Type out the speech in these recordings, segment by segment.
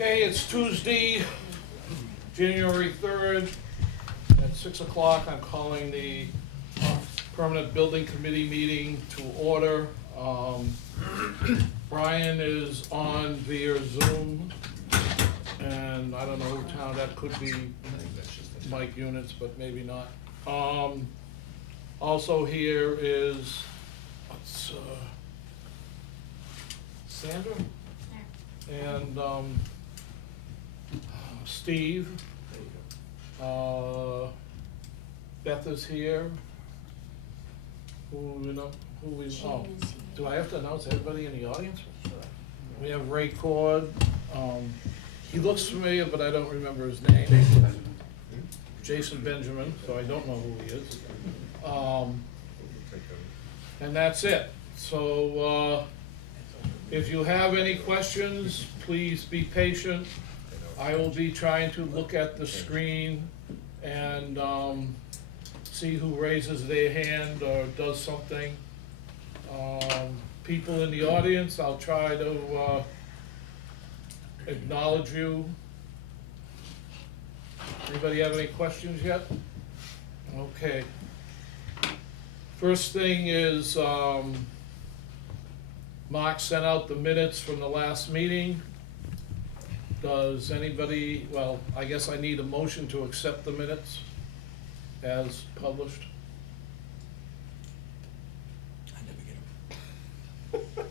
Okay, it's Tuesday, January 3rd, at 6 o'clock. I'm calling the Permanent Building Committee meeting to order. Brian is on via Zoom, and I don't know who town that could be, Mike Units, but maybe not. Also here is, what's, Sandra? And, Steve. Beth is here. Who, you know, who we, oh, do I have to announce everybody in the audience? We have Ray Cord. He looks familiar, but I don't remember his name. Jason Benjamin, so I don't know who he is. And that's it. So, if you have any questions, please be patient. I will be trying to look at the screen and see who raises their hand or does something. People in the audience, I'll try to acknowledge you. Anybody have any questions yet? Okay. First thing is, Mark sent out the minutes from the last meeting. Does anybody, well, I guess I need a motion to accept the minutes as published. I never get them.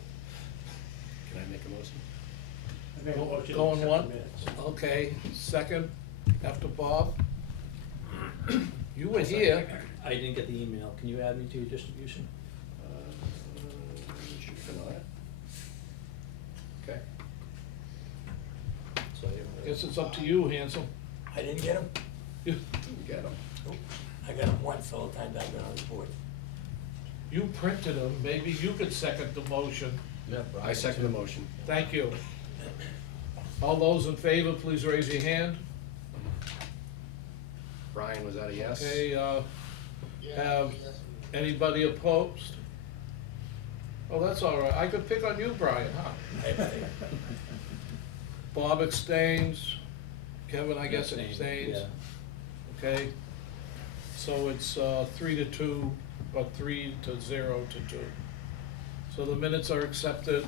Can I make a motion? I make a motion to Going accept one? the minutes. Okay, second, after Bob. You were here. I didn't get the email. Can you add me to your distribution? Should we come on it? Okay. So I Guess it's up to you, Hansel. I didn't get them. You Get them. I got them once all the time I've been on the board. you printed them, maybe you could second the motion. Yeah, I second the motion. Thank you. All those in favor, please raise your hand. Brian, was that a yes? Okay, have anybody opposed? Oh, that's all right. I could pick on you, Brian, huh? Bob abstains. Kevin, I guess Abstain, abstains. yeah. Okay, so it's 3-2, or 3-0 to 2. So the minutes are accepted.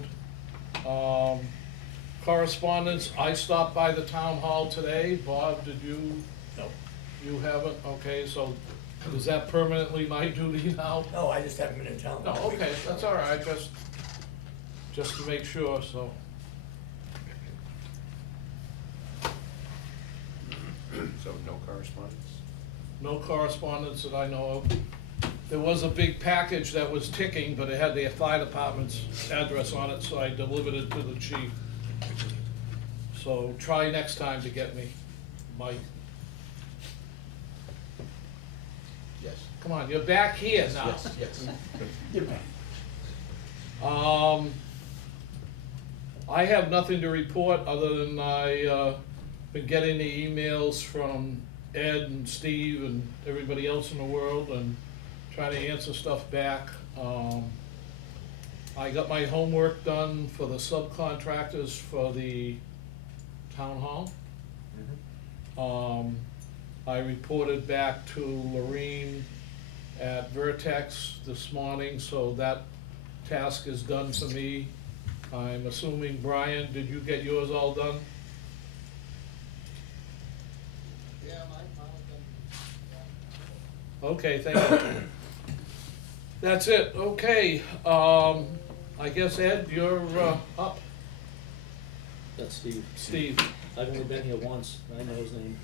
Correspondence, I stopped by the town hall today. Bob, did you? No. You haven't? Okay, so is that permanently my duty now? No, I just haven't been in town. No, okay, that's all right, just to make sure, so. So no correspondence? No correspondence that I know of. There was a big package that was ticking, but it had the fire department's address on it, so I delivered it to the chief. So try next time to get me, Mike. Yes. Come on, you're back here now. Yes, yes. Get back. I have nothing to report other than I been getting the emails from Ed and Steve and everybody else in the world and trying to answer stuff back. I got my homework done for the subcontractors for the town hall. I reported back to Lorene at Vertex this morning, so that task is done for me. I'm assuming, Brian, did you get yours all done? Yeah, mine done. Okay, thank you. That's it, okay, I guess Ed, you're, up, That's Steve. Steve. I've only been here once. I know his name.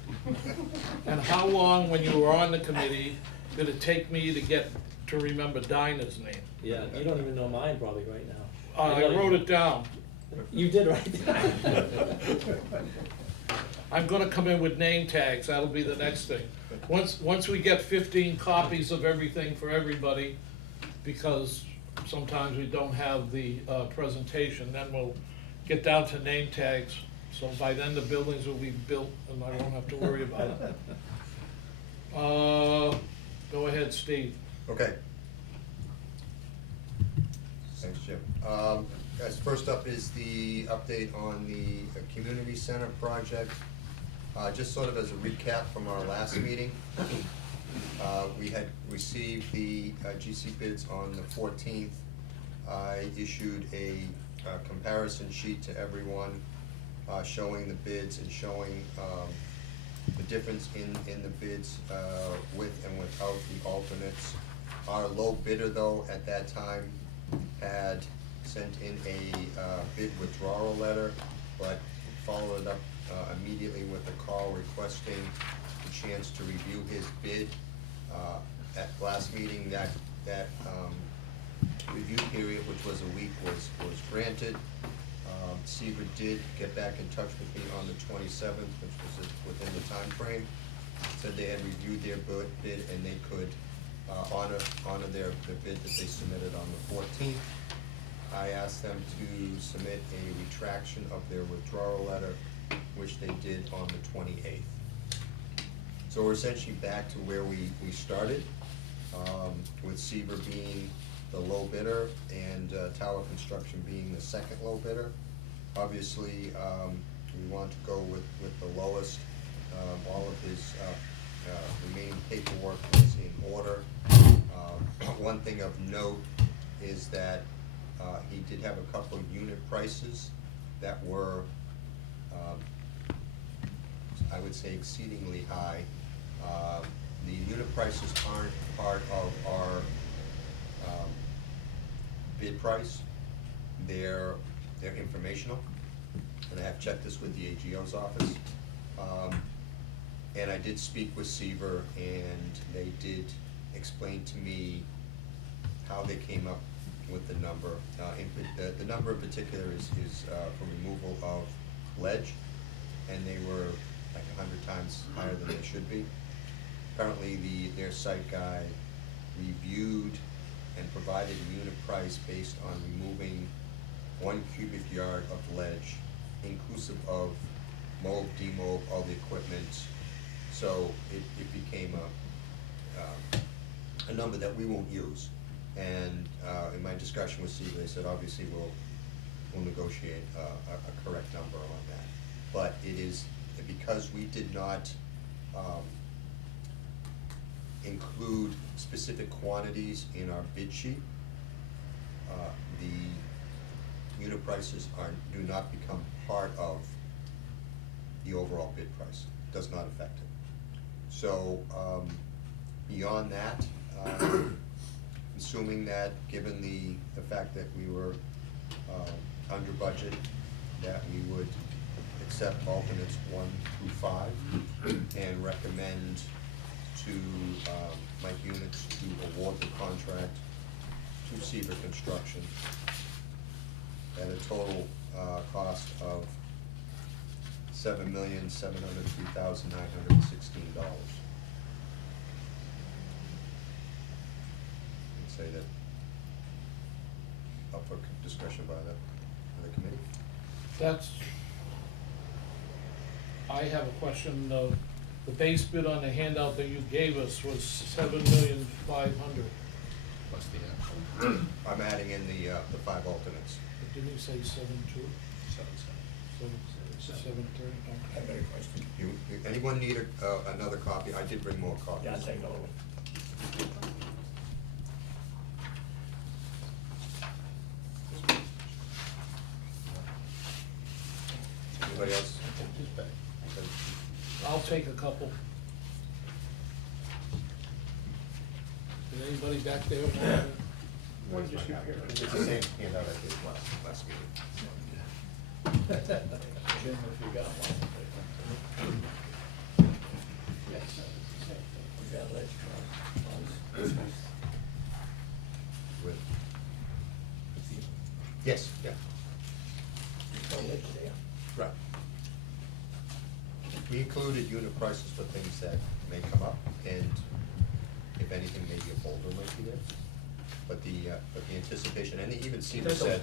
And how long, when you were on the committee, did it take me to remember Dinah's name? Yeah, you don't even know mine probably right now. I wrote it down. You did right. I'm gonna come in with name tags, that'll be the next thing. Once we get 15 copies of everything for everybody, because sometimes we don't have the presentation, then we'll get down to name tags. So by then the buildings will be built and I won't have to worry about it. Go ahead, Steve. Okay. Thanks, Jim. Guys, first up is the update on the community center project. Just sort of as a recap from our last meeting, we had received the GC bids on the 14th. I issued a comparison sheet to everyone, showing the bids and showing the difference in the bids with and without the alternates. Our low bidder, though, at that time had sent in a bid withdrawal letter, but followed it up immediately with a call requesting a chance to review his bid. At last meeting, that review period, which was a week, was granted. Seaver did get back in touch with me on the 27th, which was within the time frame. Said they had reviewed their bid and they could honor their bid that they submitted on the 14th. I asked them to submit a retraction of their withdrawal letter, which they did on the 28th. So we're essentially back to where we started, with Seaver being the low bidder and Tower Construction being the second low bidder. Obviously, we want to go with the lowest. All of his remaining paperwork is in order. One thing of note is that he did have a couple of unit prices that were, I would say, exceedingly high. The unit prices aren't part of our bid price. They're informational, and I have checked this with the AGO's office. And I did speak with Seaver, and they did explain to me how they came up with the number. The number in particular is for removal of ledge, and they were like 100 times higher than they should be. Apparently, their site guy reviewed and provided a unit price based on removing 1 cubic yard of ledge, inclusive of mold, demold, all the equipment. So it became a number that we won't use. And in my discussion with Steve, they said, obviously, we'll negotiate a correct number on that. But it is, because we did not include specific quantities in our bid sheet, the unit prices do not become part of the overall bid price. Does not affect it. So beyond that, assuming that, given the fact that we were under budget, that we would accept alternates 1 through 5 and recommend to Mike Units to award the contract to Seaver Construction at a total cost of $7,703,916. Say that up for discussion by the committee. I have a question. The base bid on the handout that you gave us was $7,500,000. Plus the actual. I'm adding in the 5 alternates. Didn't you say 7.2? 7.30? I got a question. Anyone need another copy? I did bring more copies. Yeah, I'll take over. Anybody else? I'll take a couple. Did anybody back there want it? It's the same handout I did last meeting. Jim, if you got one. Was that ledge truck? With- Yes, yeah, No ledge there. right. We included unit prices for things that may come up, and if anything, maybe a boulder might be there. But the anticipation, and even Steve said.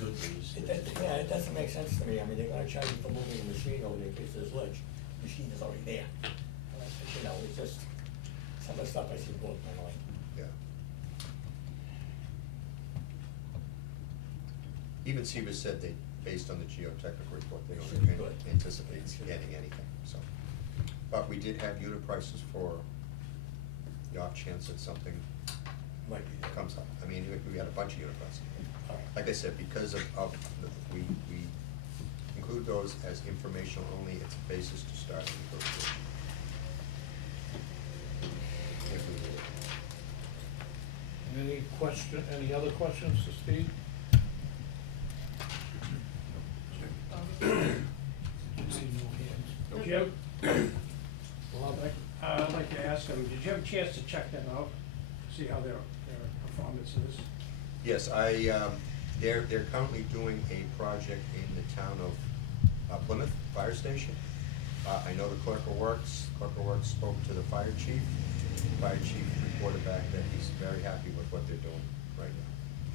Yeah, it doesn't make sense to me. I mean, they're gonna charge you for moving the machine over there in case there's ledge. The machine is already there. You know, it's just, some of the stuff I see blows my mind. Yeah. even Seaver said they, based on the geotechnical report, they Should be don't good. anticipate Should be. getting anything, so. But we did have unit prices for the off chance that something Might be there. comes up. I mean, we had a bunch of unit prices. All right. Like I said, because we include those as informational only, it's a basis to start a negotiation. If we need it. Any other questions to Steve? See no hands. Jim, Bob? I'd like to ask them, did you have a chance to check them out, see how their performance is? Yes, they're currently doing a project in the town of Plymouth Fire Station. I know the Clerk of Works spoke to the fire chief. The fire chief reported back that he's very happy with what they're doing right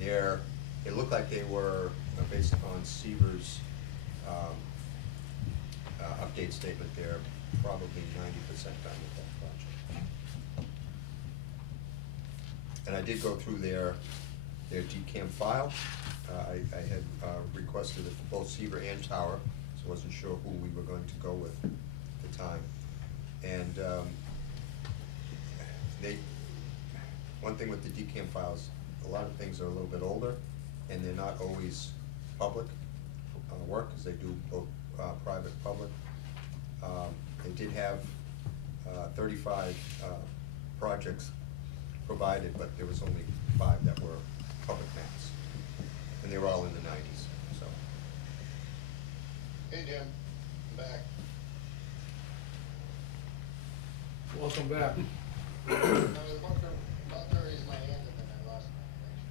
now. It looked like they were, based on Seaver's update statement, they're probably 90% done with that project. And I did go through their DCAM file. I had requested it for both Seaver and Tower, so I wasn't sure who we were going to go with at the time. And one thing with the DCAM files, a lot of things are a little bit older, and they're not always public work, because they do both private, public. They did have 35 projects provided, but there was only 5 that were public maps, and they were all in the 90s, so. Hey, Jim, I'm back. Welcome back. I was about to raise my hand and then I lost my connection.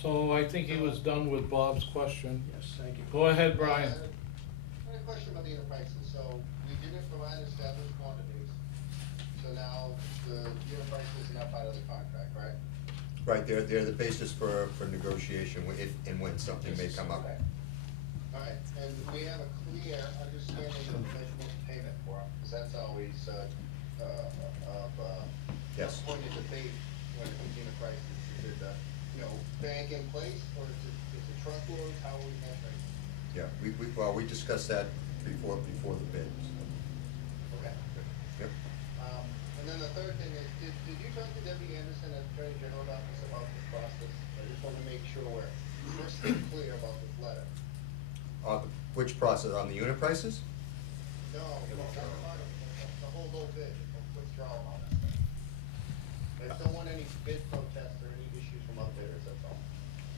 So I think he was done with Bob's question. Yes, thank you. Go ahead, Brian. I had a question about the unit prices. So we didn't provide established quantities. So now the unit prices are not part of the contract, right? Right, they're the basis for negotiation, if and when something may come up. Okay. All right, and we have a clear understanding of measurement payment for them, because that's always, Yes. point of debate when it comes to unit prices. Is it, bank in place, or is it truckloads, how are we measuring? Yeah, we discussed that before the bid. Okay. Yep. And then the third thing is, did you talk to Debbie Anderson at Attorney General's office about this process? I just wanna make sure we're crystal clear about this letter. Which process, on the unit prices? No, not about the whole low bid, withdrawal on that stuff. I just don't want any bid protests or any issues from out there, that's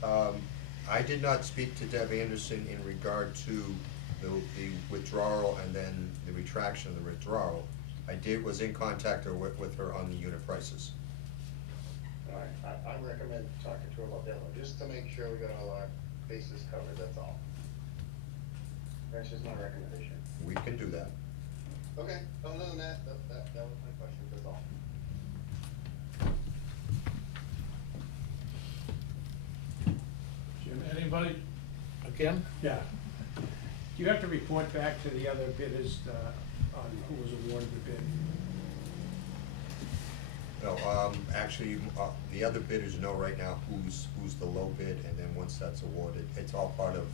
all. I did not speak to Deb Anderson in regard to the withdrawal and then the retraction of the withdrawal. Was in contact with her on the unit prices. All right, I recommend talking to her about that one, just to make sure we got all our bases covered, that's all. That's just my recommendation. We can do that. Okay, other than that, that was my question, that's all. Jim? Anybody? Again? Yeah. Do you have to report back to the other bidders, on who was awarded the bid? No, actually, the other bidders know right now who's the low bid, and then once that's awarded, it's all part of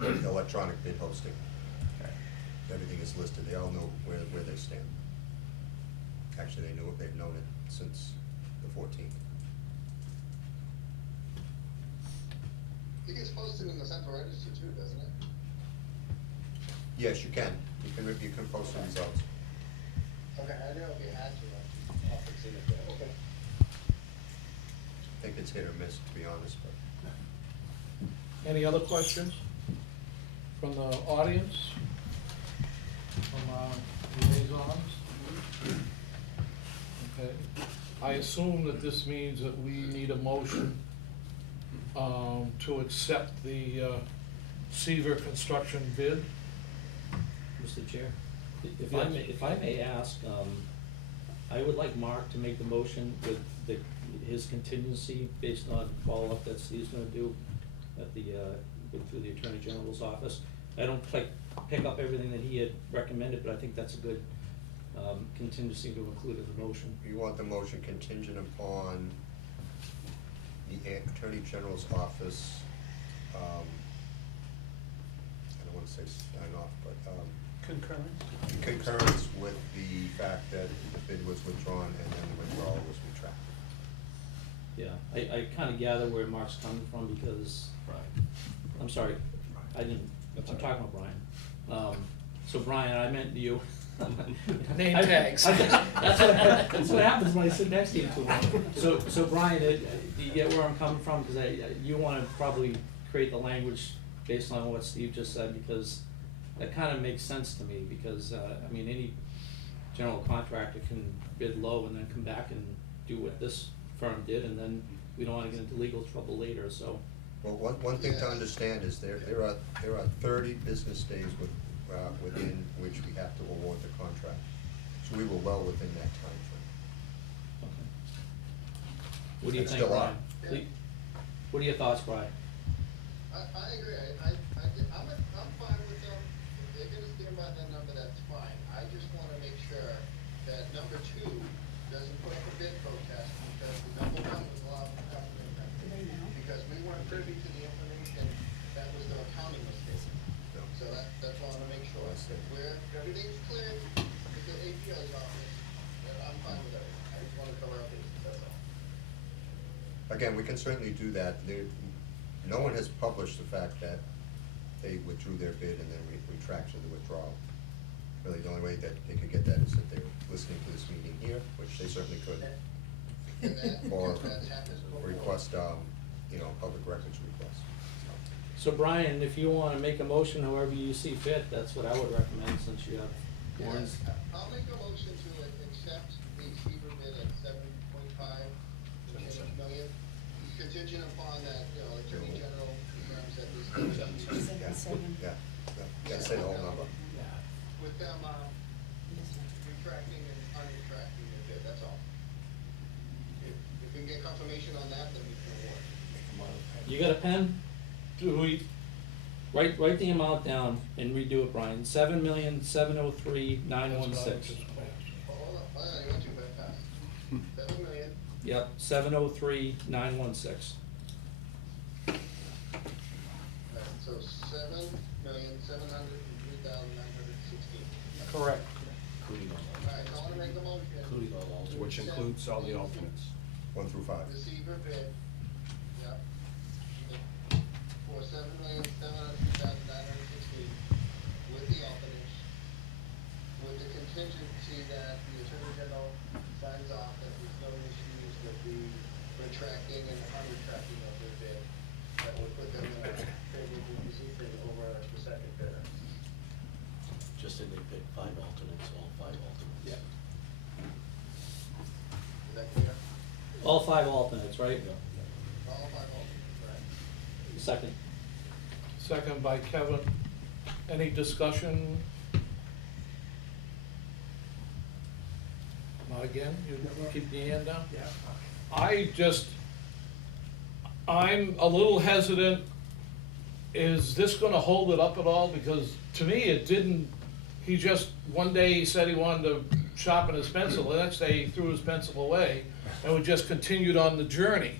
the electronic bid hosting. Okay. Everything is listed, they all know where they stand. Actually, they've known it since the 14th. It gets posted in the central register too, doesn't it? Yes, you can. You can post the results. Okay, I know if you had to, I'd often seen it there, okay. I think it's hit or miss, to be honest, but. Any other questions from the audience? From our liaisons? Okay, I assume that this means that we need a motion to accept the Seaver construction bid. Mr. Chair, if I may ask, I would like Mark to make the motion with his contingency based on follow-up that Steve's gonna do at through the Attorney General's office. I don't pick up everything that he had recommended, but I think that's a good contingency to include in the motion. You want the motion contingent upon the Attorney General's office, I don't wanna say sign off, but, Concurrence? in concurrence with the fact that the bid was withdrawn and then the withdrawal was retracted. Yeah, I kinda gather where Mark's coming from because, Right. I'm sorry, I didn't, That's I'm all right. talking about Brian. So Brian, I meant you. Name I- tags. That's what happens when I sit next to you too long. So Brian, do you get where I'm coming from? Cause you wanna probably create the language based on what Steve just said, because that kinda makes sense to me, because, I mean, any general contractor can bid low and then come back and do what this firm did, and then we don't wanna get into legal trouble later, so. Well, one thing to understand is there are 30 business days within which we have to award the contract. So we were well within that timeframe. Okay. What do you And think, still are. Brian? What are your thoughts, Brian? I agree, I'm fine with them, if they're gonna stand by that number, that's fine, I just wanna make sure that number two doesn't put up a bid protest, because the number one was allowed to come in. Because we weren't privy to the information, that was their accounting mistake. No. So that's what I wanna make sure, I see. where everything's clear, with the APO's office, then I'm fine with everything, I just wanna cover up bases, that's all. Again, we can certainly do that. No one has published the fact that they withdrew their bid and then retracted the withdrawal. Really, the only way that they could get that is if they were listening to this meeting here, which they certainly could. And that, Or that's happened before. request, public records request. So Brian, if you wanna make a motion however you see fit, that's what I would recommend, since you have Warren's. Yes, I'll make a motion to accept the Seaver bid at 7.5 million, contingent upon that, Attorney General confirms that this. Yeah, gotta say the whole number. With them, retracting and unretracting the bid, that's all. If we can get confirmation on that, then we can award. You got a pen? Do we, Write the amount down and redo it, Brian. 7,703,916. Hold on, you went too fast. 7 million, Yep, 703,916. so 7,703,916. correct. Including all, All right, so I wanna make the motion. including all alternates. Which includes all the alternates. 1 through 5. Receiver bid, yep, for 7,703,916 with the alternates, with the contingency that the Attorney General signs off that there's no issues with the retracting and unretracting of the bid, that would put them in a favorable position over the second bidder. Just that they picked 5 alternates, all 5 alternates. Yeah. Is that clear? All 5 alternates, right? All 5 alternates, right? Second. Second by Kevin. Any discussion? Not again? You keep your hand down? Yeah. I'm a little hesitant. Is this gonna hold it up at all? Because to me, it didn't, he just, one day he said he wanted to sharpen his pencil, the next day he threw his pencil away, and we just continued on the journey.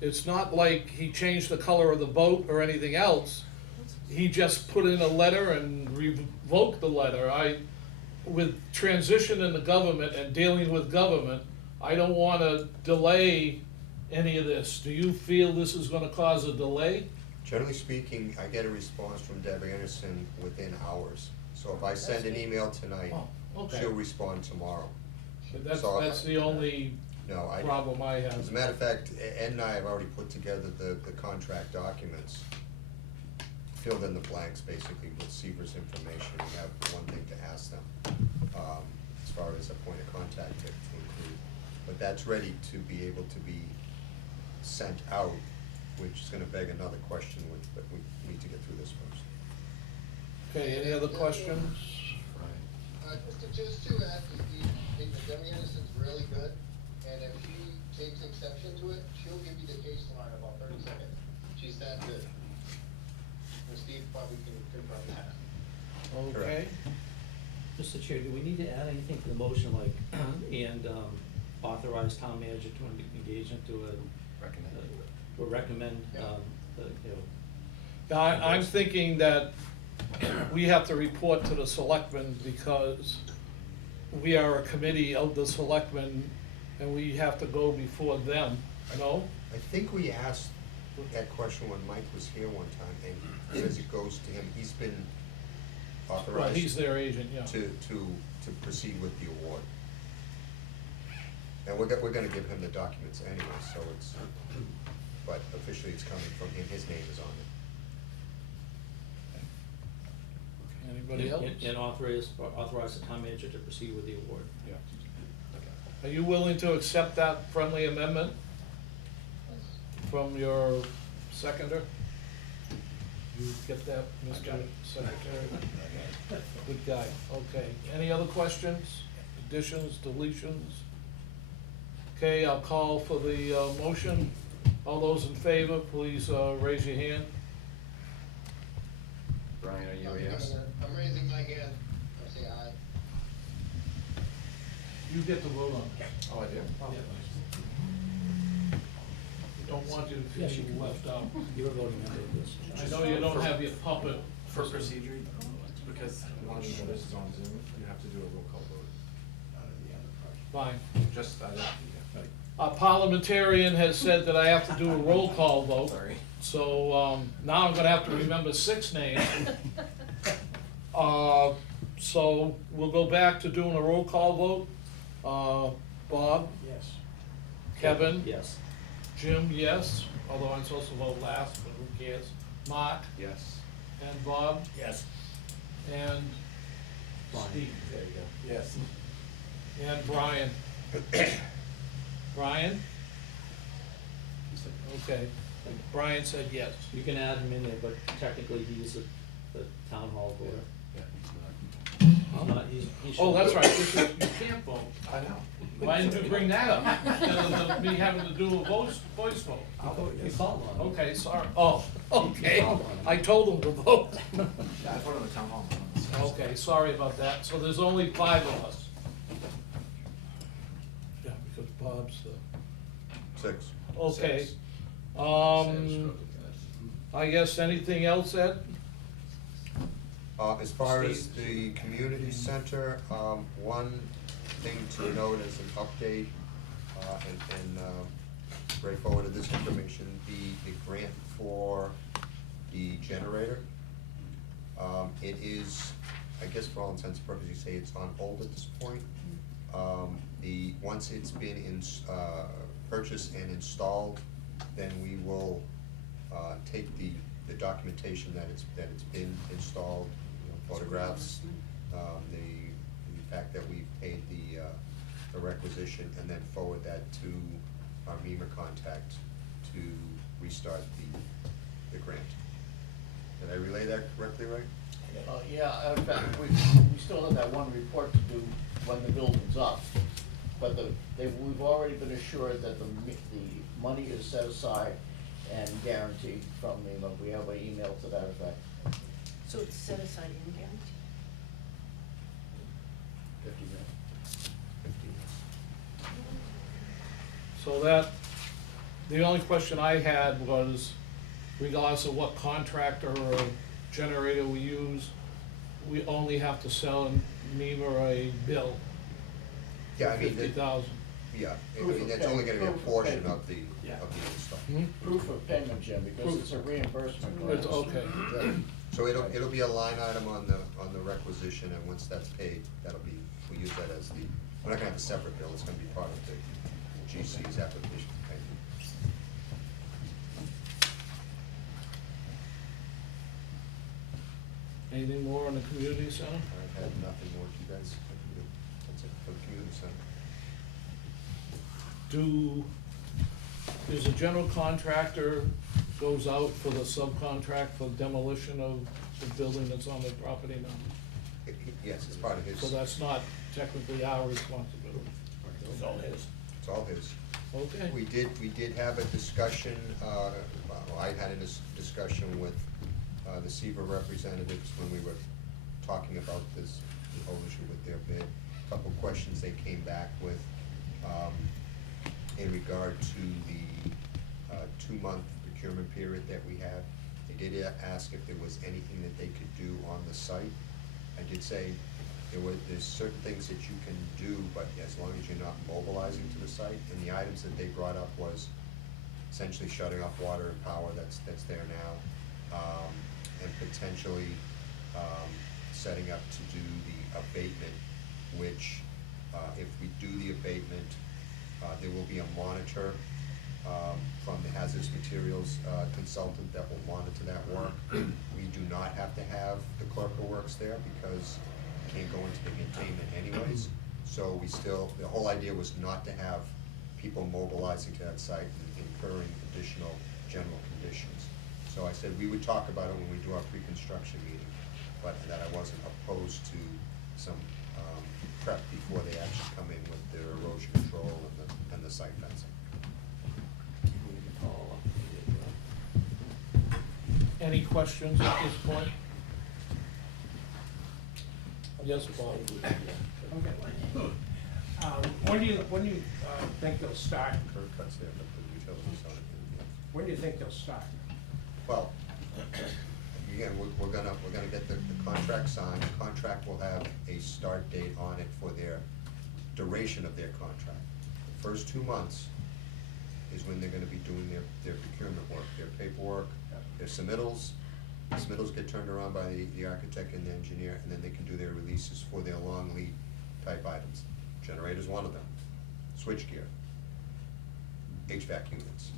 It's not like he changed the color of the boat or anything else. He just put in a letter and revoked the letter. With transition in the government and dealing with government, I don't wanna delay any of this. Do you feel this is gonna cause a delay? Generally speaking, I get a response from Debbie Anderson within hours. So if I send an email tonight, Oh, okay. she'll respond tomorrow. But that's, So- that's the only No, problem I have. As a matter of fact, Ed and I have already put together the contract documents, filled in the blanks basically with Seaver's information. We have one thing to ask them, as far as a point of contact to include. But that's ready to be able to be sent out, which is gonna beg another question, but we need to get through this first. Okay, any other questions? Right. Just to add, I think that Debbie Anderson's really good, and if she takes exception to it, she'll give you the case line in about 30 seconds. She's that good. And Steve probably can confirm that. Okay, Mr. Chair, do we need to add anything to the motion, like, and authorize town manager to engage into a Recommend. would recommend, you know, Now, I'm thinking that we have to report to the selectmen because we are a committee of the selectmen and we have to go before them, no? I think we asked that question when Mike was here one time, and as it goes to him, he's been Well, authorized he's their agent, yeah. to proceed with the award. And we're gonna give him the documents anyway, so it's, but officially it's coming from him, his name is on it. Anybody else? and authorize the town manager to proceed with the award. Yeah. Are you willing to accept that friendly amendment from your seconder? You get that, Mr. Secretary? Good guy, okay. Any other questions, additions, deletions? Okay, I'll call for the motion. All those in favor, please raise your hand. Brian, are you a yes? I'm raising my hand, I'll say aye. You get to vote on it. Oh, I do? Don't want you to Yes, you feel can left out. You were voting on this. I know you don't have your puppet. For procedure, because once this is on Zoom, you have to do a roll call vote. Fine. Just, I don't, yeah. A parliamentarian has said that I have to do a roll call vote. Sorry. So, now I'm gonna have to remember 6 names. So we'll go back to doing a roll call vote. Bob, Yes. Kevin, Yes. Jim, yes, although I'm supposed to vote last, but who cares? Mark, Yes. and Bob, Yes. and Fine. Steve, There you go. Yes. and Brian. Brian? Okay, Brian said yes. You can add him in there, but technically he's the town hall voter. Yeah, He's not, he should. Oh, that's right, you can't vote. I know. Why didn't you bring that up, instead of me having to do a voice vote? You called on him. Okay, sorry, oh, okay, I told them to vote. Yeah, I voted on the town hall. Okay, sorry about that, so there's only 5 of us. Yeah, because Bob's the, 6. okay. Six. I guess anything else, Ed? As far as the community center, one thing to note as an update, and Ray forwarded this information, the grant for the generator. It is, I guess for all intents and purposes, you say it's on hold at this point. Once it's been purchased and installed, then we will take the documentation that it's been installed, you know, photographs, the fact that we've paid the requisition, and then forward that to our MEMA contact to restart the grant. Did I relay that correctly, Ray? Yeah, in fact, we still have that one report to do when the building's up. But we've already been assured that the money is set aside and guaranteed from MEMA. We have an email to that effect. So it's set aside in guarantee? 50 minutes. 15. So that, the only question I had was, regardless of what contractor or generator we use, we only have to sell NEMA a bill Yeah, for I mean, $50,000. yeah, I Proof mean, of that's only gonna be a payment. portion of the Yeah. install. Hmm? Proof of payment, Jim, because it's a reimbursement grant. It's okay. So it'll be a line item on the requisition, and once that's paid, we'll use that as we're not gonna have a separate bill, it's gonna be part of the GC's application for payment. Anything more on the community center? I have nothing more to you guys, that's it for the community center. Is a general contractor goes out for the subcontract for demolition of the building that's on the property now? Yes, it's part of his, So that's not technically our responsibility. It's all his. it's all his. Okay. We did have a discussion, well, I had a discussion with the SEBA representatives when we were talking about this whole issue with their bid. Couple questions they came back with in regard to the 2-month procurement period that we have. They did ask if there was anything that they could do on the site. I did say there's certain things that you can do, but as long as you're not mobilizing to the site. And the items that they brought up was essentially shutting off water and power that's there now, and potentially setting up to do the abatement, which if we do the abatement, there will be a monitor from the hazardous materials consultant that will monitor that work. We do not have to have the clerk of works there because we can't go into the containment anyways. So the whole idea was not to have people mobilizing to that site and incurring additional general conditions. So I said we would talk about it when we do our pre-construction meeting, but that I wasn't opposed to some prep before they actually come in with their erosion control and the site fencing. Any questions at this point? Yes, Bob? When do you think they'll start? Curb cuts there, but the utilities on it. Yeah. When do you think they'll start? Well, again, we're gonna get the contract signed. The contract will have a start date on it for their duration of their contract. The first 2 months is when they're gonna be doing their procurement work, their paperwork, their submittals. The submittals get turned around by the architect and the engineer, and then they can do their releases for their long lead type items. Generator's one of them, switchgear, HVAC units,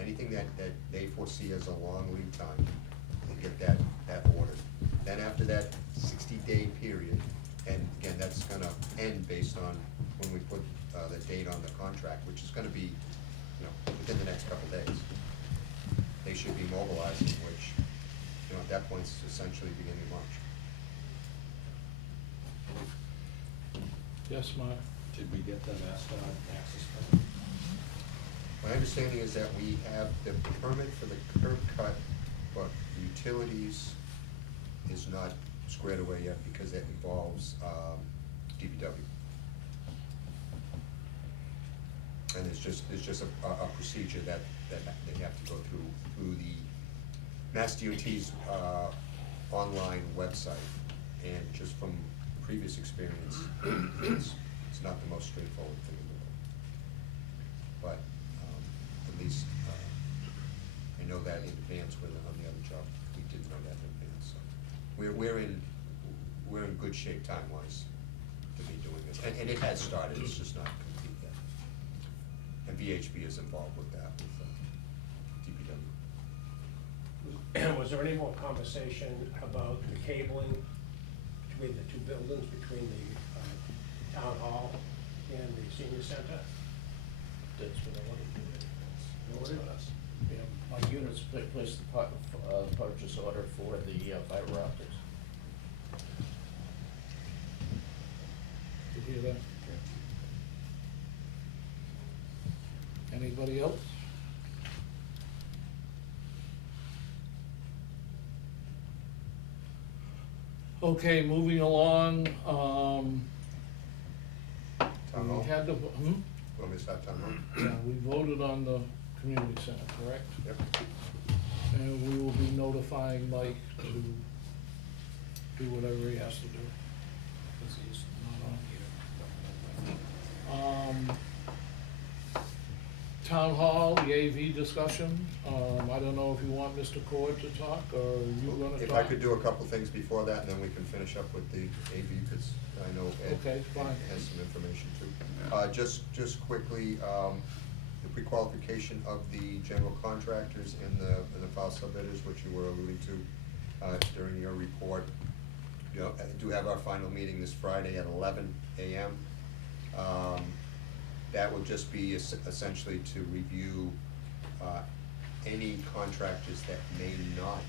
anything that they foresee as a long lead time, they get that ordered. Then after that 60-day period, and again, that's gonna end based on when we put the date on the contract, which is gonna be, within the next couple days. They should be mobilizing, which, at that point, is essentially beginning of March. Yes, Mark? Did we get the MassDOT access permit? My understanding is that we have the permit for the curb cut, but utilities is not squared away yet because it involves DPW. And there's just a procedure that they have to go through the Mass DOT's online website. And just from previous experience, it's not the most straightforward thing in the world. But at least I know that in advance on the other job, we didn't know that in advance. So we're in good shape time-wise to be doing this. And it has started, it's just not complete yet. And VHB is involved with that, with DPW. Was there any more conversation about the cabling between the two buildings, between the town hall and the senior center? That's what I wanted to do. What is it? Yeah, my units placed the purchase order for the fiber optics. Did you hear that? Anybody else? Okay, moving along, Town hall? we had the, Want me to start town hall? yeah, we voted on the community center, correct? Yep. And we will be notifying Mike to do whatever he has to do, because he's not on here. Town hall, the AV discussion, I don't know if you want Mr. Cord to talk, or you gonna talk? If I could do a couple things before that, and then we can finish up with the AV, because I know Ed Okay, fine. has some information too. Just quickly, the pre-qualification of the general contractors and the file submitters, which you were alluding to during your report. I do have our final meeting this Friday at 11 a.m. That will just be essentially to review any contractors that may not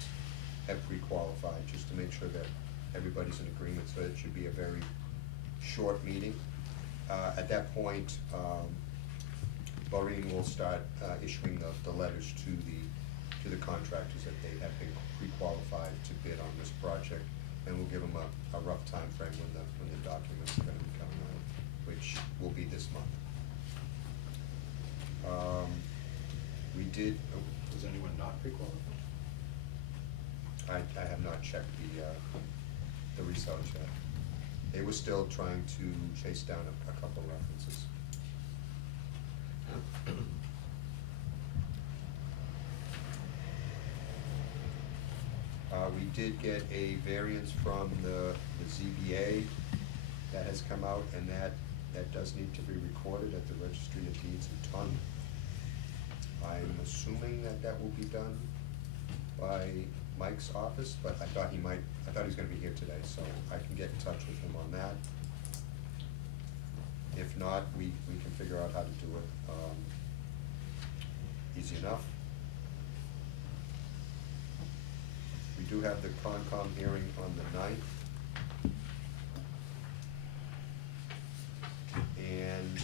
have pre-qualified, just to make sure that everybody's in agreement, so it should be a very short meeting. At that point, Maureen will start issuing the letters to the contractors that they have been pre-qualified to bid on this project, and we'll give them a rough time frame when the documents are gonna be coming out, which will be this month. We did, Is anyone not pre-qualified? I have not checked the resellers yet. They were still trying to chase down a couple references. We did get a variance from the ZBA that has come out, and that does need to be recorded at the Registry of Deeds in Taunton. I'm assuming that will be done by Mike's office, but I thought he was gonna be here today, so I can get in touch with him on that. If not, we can figure out how to do it, easy enough. We do have the Concom hearing on the 9th. And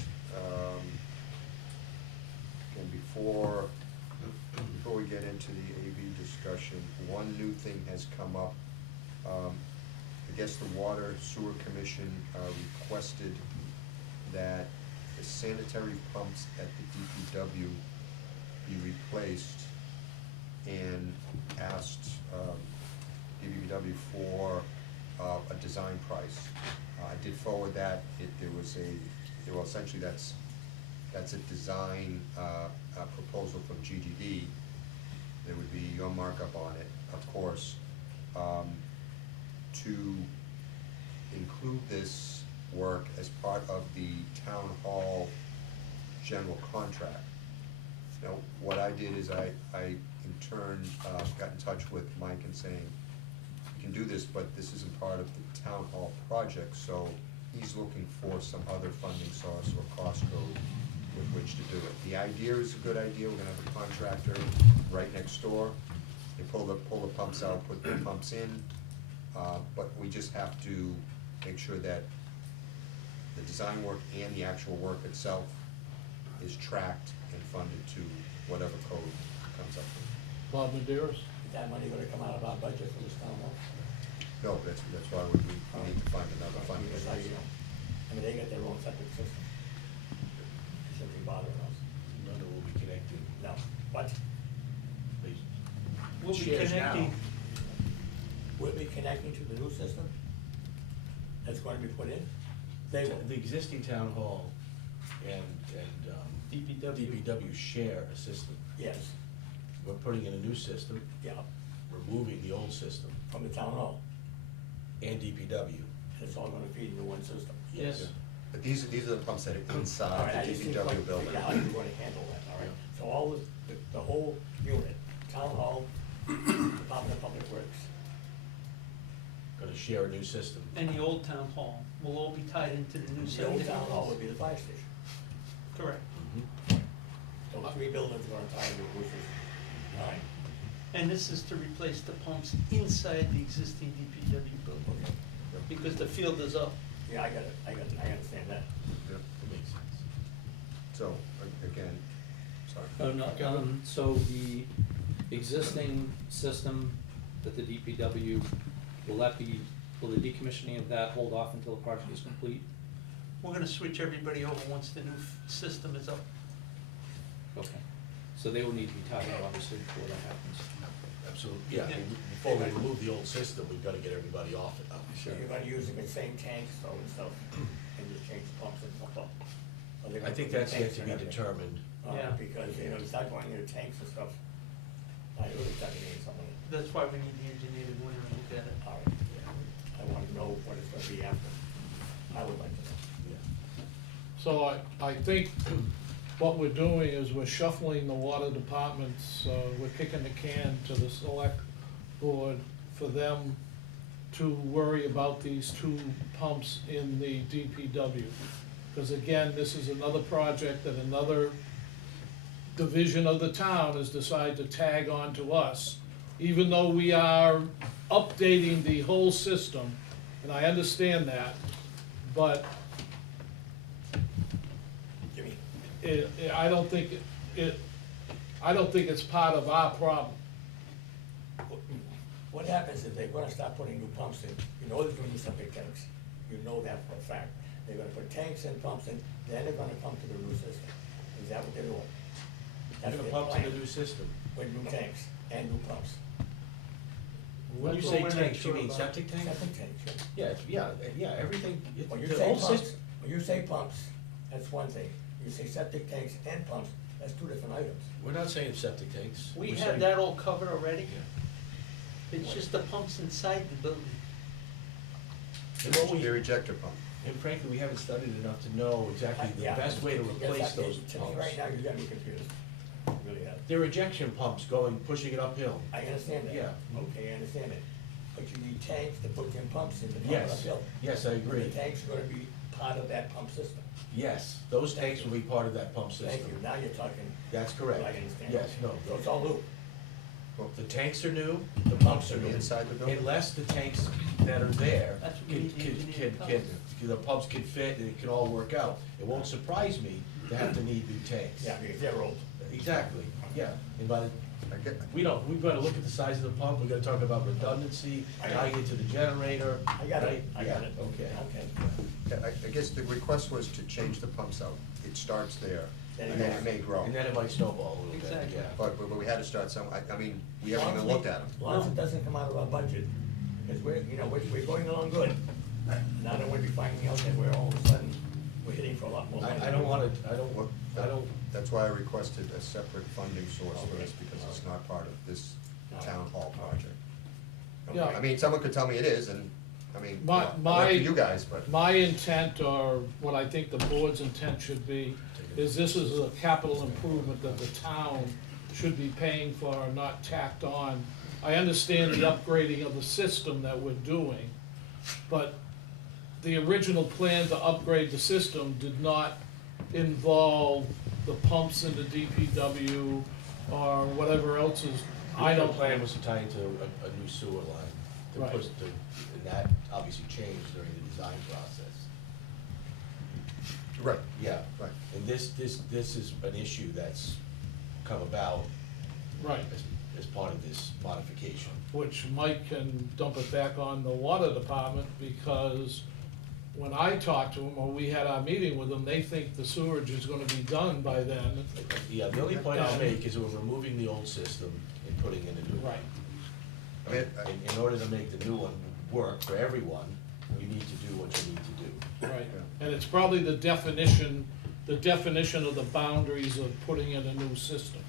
before we get into the AV discussion, one new thing has come up. I guess the Water Sewer Commission requested that the sanitary pumps at the DPW be replaced, and asked DPW for a design price. I did forward that. Well, essentially that's a design proposal from GGD. There would be your markup on it, of course. To include this work as part of the town hall general contract. Now, what I did is I in turn got in touch with Mike and saying, you can do this, but this isn't part of the town hall project, so he's looking for some other funding source or cost code with which to do it. The idea is a good idea. We're gonna have a contractor right next door. They pull the pumps out, put the pumps in, but we just have to make sure that the design work and the actual work itself is tracked and funded to whatever code comes up with. Bob Maderas? Is that money gonna come out of our budget for this town hall? No, that's why we need to find another funding Because source. I mean, they got their own septic system. Shouldn't be bothering us. None of it will be connected. No, but We'll be Shares now. connecting, we'll be connecting to the new system that's going to be put in? They, the existing town hall and DPW share a system. Yes, We're putting in a new system, yeah, removing the old system, from the town hall. and DPW. And it's all gonna feed into one system. Yes. But these are the pumps that are All right, inside I the just need to DPW building. figure out how you're gonna handle that, all right? So all the whole unit, town hall, Department of Public Works, Gonna share a new system. and the old town hall will all be tied into the new the old septic. town hall would be the fire station. Correct. So 3 buildings are gonna tie into the new system. All right, And this is to replace the pumps inside the existing DPW building, okay. because the field is up. Yeah, I got it, I understand that. Yep. That makes sense. So, again, sorry. Oh, no, so the existing system that the DPW, will the decommissioning of that hold off until the project is complete? We're gonna switch everybody over once the new system is up. Okay, so they will need to be tied up obviously before that happens. Absolutely, yeah, Yeah. before we remove the old system, we've gotta get everybody off it. So you're gonna use the same tanks though and stuff, and just change the pumps and stuff up? Or they're I gonna think put the that's yet tanks to in be everything? determined. Yeah. Because, you know, you start going into tanks and stuff, I really start getting something. That's why we need the engineer to go in and look at it. All right, I wanna know what it's gonna be after. I would like to know. So I think what we're doing is we're shuffling the water departments, we're kicking the can to the select board for them to worry about these 2 pumps in the DPW. Because again, this is another project that another division of the town has decided to tag on to us. Even though we are updating the whole system, and I understand that, but Jimmy, I don't think it's part of our problem. what happens is they're gonna start putting new pumps in, you know they're gonna use septic tanks, you know that for a fact. They're gonna put tanks and pumps in, then they're gonna come to the new system. Is that what they're doing? That's The their pumps in plan, the new system. with new tanks and new pumps. When you That's say what we're not tanks, you sure mean about. septic tanks? Septic tanks, yeah. Yeah, everything, When you the say whole pumps, system. when you say pumps, that's one thing. You say septic tanks and pumps, that's two different items. We're not saying septic tanks. We We're have saying- that all covered already. Yeah. It's just the pumps inside the building. And what we- Their ejector pump. And frankly, we haven't studied enough to know exactly the Yeah. best way to Yes, replace those To me, right pumps. now, you got me confused. You really have. They're ejection pumps going, pushing it uphill. I understand that. Yeah. Okay, I understand it. But you need tanks to put them pumps in to pump it Yes, uphill. yes, I agree. The tanks are gonna be part of that pump system. Yes, those tanks will be part of that pump system. Thank you, now you're talking. That's correct. I understand. Yes, no. So it's all new. The tanks are new, the pumps are new. Inside the building? Unless the tanks that are there, That's what we need the engineer to tell us. the pumps can fit and it can all work out. It won't surprise me to have to need new tanks. Yeah, because they're old. Exactly, yeah. And by the, I get, we've gotta look at the size of the pump, we gotta talk about redundancy, tying it to the generator. I got it, right? I got it. Okay. Okay. I guess the request was to change the pumps out. It starts there, Then and then it may grow. And then it might snowball a little bit, Exactly. yeah. But we had to start some, I mean, we haven't even looked at them. As long as it doesn't come out of our budget, because we're going along good. Now that we'll be finding out that we're all of a sudden, we're hitting for a lot more money. I don't wanna, I Well, don't, That's why I requested a separate funding source for this, because it's not part of this town hall project. Yeah. I mean, someone could tell me it is, and, I mean, My- up my- to you guys, but. My intent, or what I think the board's intent should be, is this is a capital improvement that the town should be paying for, not tacked on. I understand the upgrading of the system that we're doing, but the original plan to upgrade the system did not involve the pumps into DPW or whatever else is, I the don't. plan was to tie into a new sewer line. To Right. push the- and that obviously changed during the design process. Right, Yeah. right. And this is an issue that's come about Right. as part of this modification. Which Mike can dump it back on the water department, because when I talked to them, or we had our meeting with them, they think the sewerage is gonna be done by then. Yeah, the only point I'll make is we're removing the old system and putting in a new one. Right. I mean, In order to make the new one work for everyone, you need to do what you need to do. Right, and it's probably the definition of the boundaries of putting in a new system.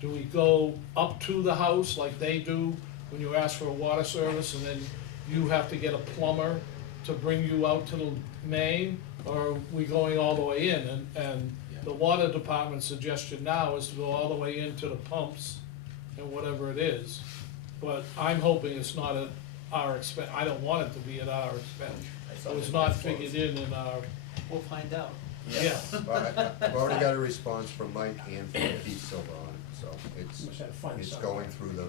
Do we go up to the house like they do when you ask for a water service, and then you have to get a plumber to bring you out to the main? Or are we going all the way in? And the water department's suggestion now is to go all the way into the pumps and whatever it is. But I'm hoping it's not at our expense. I don't want it to be at our expense. It was not figured in our, We'll find out. yeah. well, I've already got a response from Mike and from Pete Silver on it, so Must have fun it's somewhere. going through the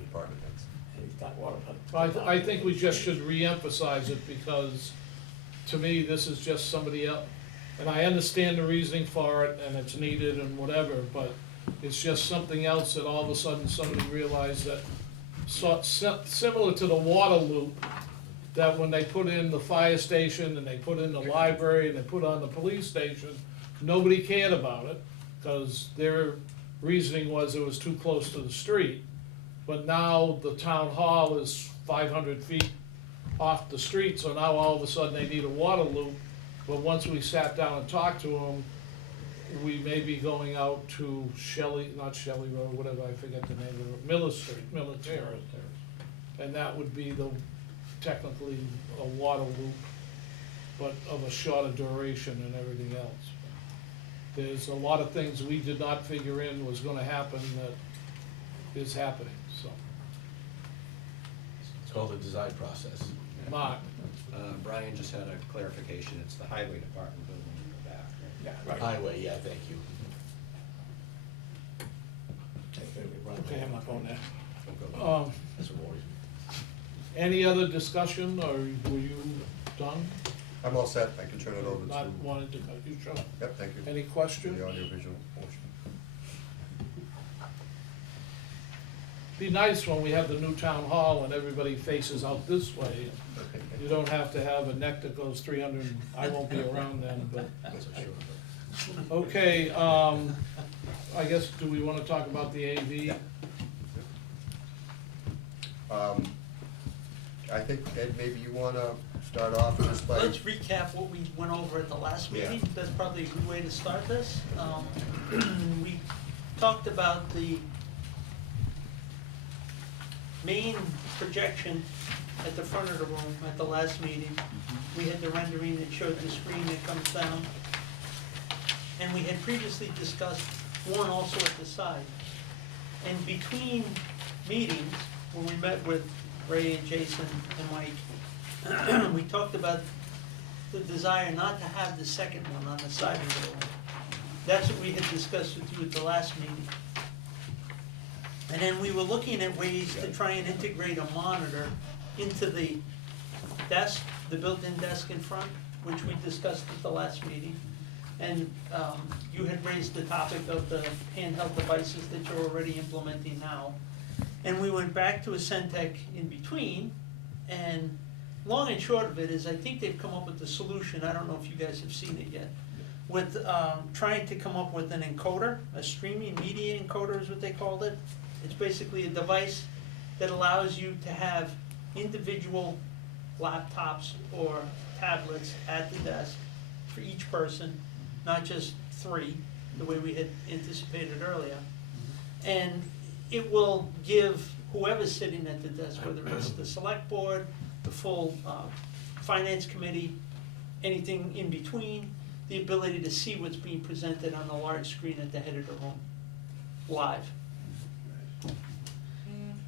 department heads. And he's got water pump. I think we just should reemphasize it, because to me, this is just somebody else. And I understand the reasoning for it, and it's needed and whatever, but it's just something else that all of a sudden somebody realized that, similar to the water loop, that when they put in the fire station, and they put in the library, and they put on the police station, nobody cared about it, because their reasoning was it was too close to the street. But now the town hall is 500 feet off the street, so now all of a sudden they need a water loop. But once we sat down and talked to them, we may be going out to not Shelley Road, whatever, I forget the name of it, Miller Street, Miller Terrace. And that would be technically a water loop, but of a shorter duration and everything else. There's a lot of things we did not figure in was gonna happen that is happening, so. It's called the design process. Mark, Brian just had a clarification, it's the highway department building in the back. Yeah, right. Highway, yeah, thank you. That's gonna be run. okay, I'm not going there. Don't go there. Um, That's what worries me. any other discussion, or were you done? I'm all set, I can turn it over to. Not wanting to cut you short. Yep, thank you. Any For question? the audiovisual portion. Be nice when we have the new town hall and everybody faces out this way. You don't have to have a neck that goes 300, I won't be around then, but That's for sure. Okay, I guess, do we wanna talk about the AV? I think, Ed, maybe you wanna start off just by. Let's recap what we went over at the last Yeah. meeting, that's probably a good way to start this. We talked about the main projection at the front of the room at the last meeting. We had the rendering that showed the screen that comes down. And we had previously discussed one also at the side. And between meetings, when we met with Ray and Jason and Mike, we talked about the desire not to have the second one on the side of the room. That's what we had discussed with you at the last meeting. And then we were looking at ways to try and integrate a monitor into the desk, the built-in desk in front, which we discussed at the last meeting. And you had raised the topic of the handheld devices that you're already implementing now. And we went back to a Centec in between, and long and short of it is, I think they've come up with the solution, I don't know if you guys have seen it yet, with trying to come up with an encoder, a streaming media encoder is what they called it. It's basically a device that allows you to have individual laptops or tablets at the desk for each person, not just 3, the way we had anticipated earlier. And it will give whoever's sitting at the desk, whether it's the select board, the full finance committee, anything in between, the ability to see what's being presented on the large screen at the head of the room, live,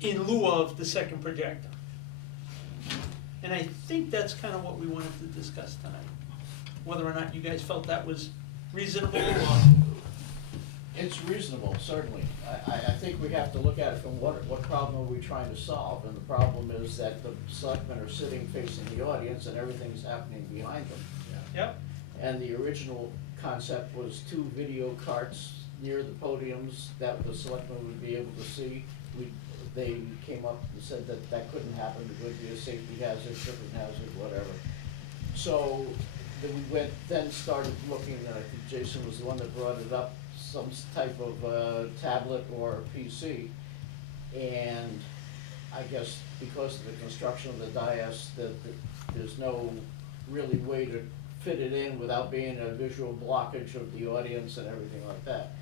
in lieu of the second projector. And I think that's kind of what we wanted to discuss tonight, whether or not you guys felt that was reasonable or. It's reasonable, certainly. I think we have to look at it from what problem are we trying to solve? And the problem is that the selectmen are sitting facing the audience and everything's happening behind them. Yep. And the original concept was 2 video carts near the podiums that the selectmen would be able to see. They came up and said that that couldn't happen, it would be a safety hazard, tripping hazard, whatever. So then we started looking, and I think Jason was the one that brought it up, some type of tablet or PC. And I guess because of the construction of the dais, that there's no really way to fit it in without being a visual blockage of the audience and everything like that.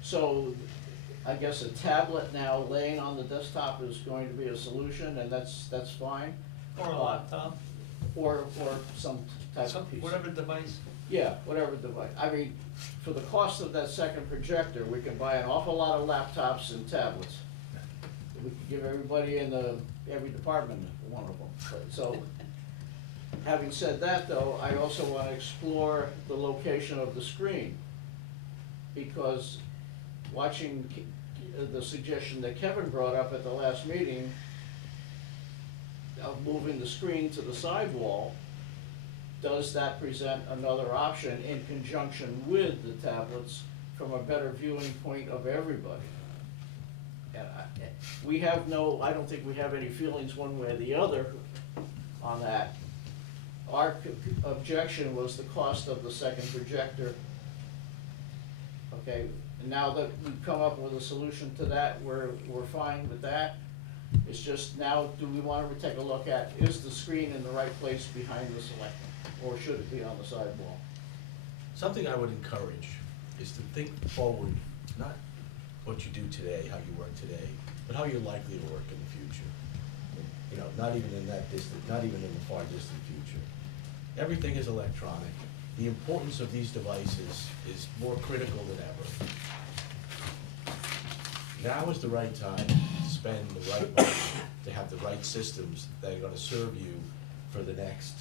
So I guess a tablet now laying on the desktop is going to be a solution, and that's fine. Or a laptop, Or some type of PC. whatever device. Yeah, whatever device. I mean, for the cost of that second projector, we can buy an awful lot of laptops and tablets. We could give everybody in every department one of them. So, having said that though, I also want to explore the location of the screen. Because watching the suggestion that Kevin brought up at the last meeting of moving the screen to the sidewall, does that present another option in conjunction with the tablets from a better viewing point of everybody? And I don't think we have any feelings one way or the other on that. Our objection was the cost of the second projector. Okay, and now that we've come up with a solution to that, we're fine with that. It's just now, do we want to take a look at, is the screen in the right place behind the selectmen? Or should it be on the sidewall? Something I would encourage is to think forward, not what you do today, how you work today, but how you're likely to work in the future. You know, not even in that distant, not even in the far distant future. Everything is electronic. The importance of these devices is more critical than ever. Now is the right time to spend the right money, to have the right systems that are gonna serve you for the next,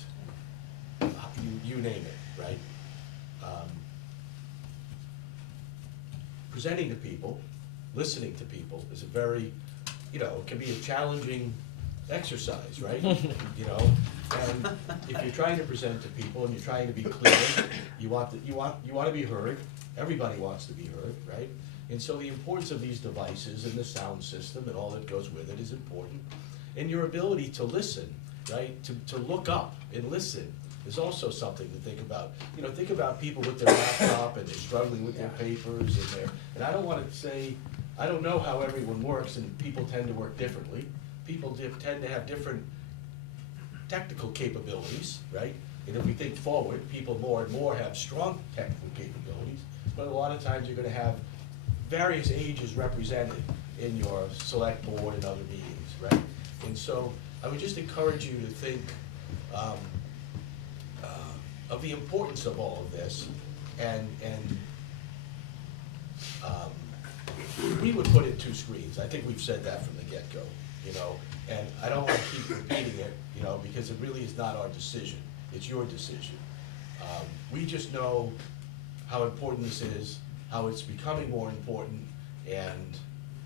you name it, right? Presenting to people, listening to people is a very, it can be a challenging exercise, right? And if you're trying to present to people and you're trying to be clear, you want to be heard. Everybody wants to be heard, right? And so the importance of these devices and the sound system and all that goes with it is important. And your ability to listen, right? To look up and listen is also something to think about. You know, think about people with their laptop and they're struggling with their papers and I don't wanna say, I don't know how everyone works, and people tend to work differently. People tend to have different technical capabilities, right? And if we think forward, people more and more have strong technical capabilities, but a lot of times you're gonna have various ages represented in your select board and other meetings, right? And so I would just encourage you to think of the importance of all of this, and we would put in 2 screens. I think we've said that from the get-go, you know, and I don't wanna keep repeating it, you know, because it really is not our decision, it's your decision. We just know how important this is, how it's becoming more important, and,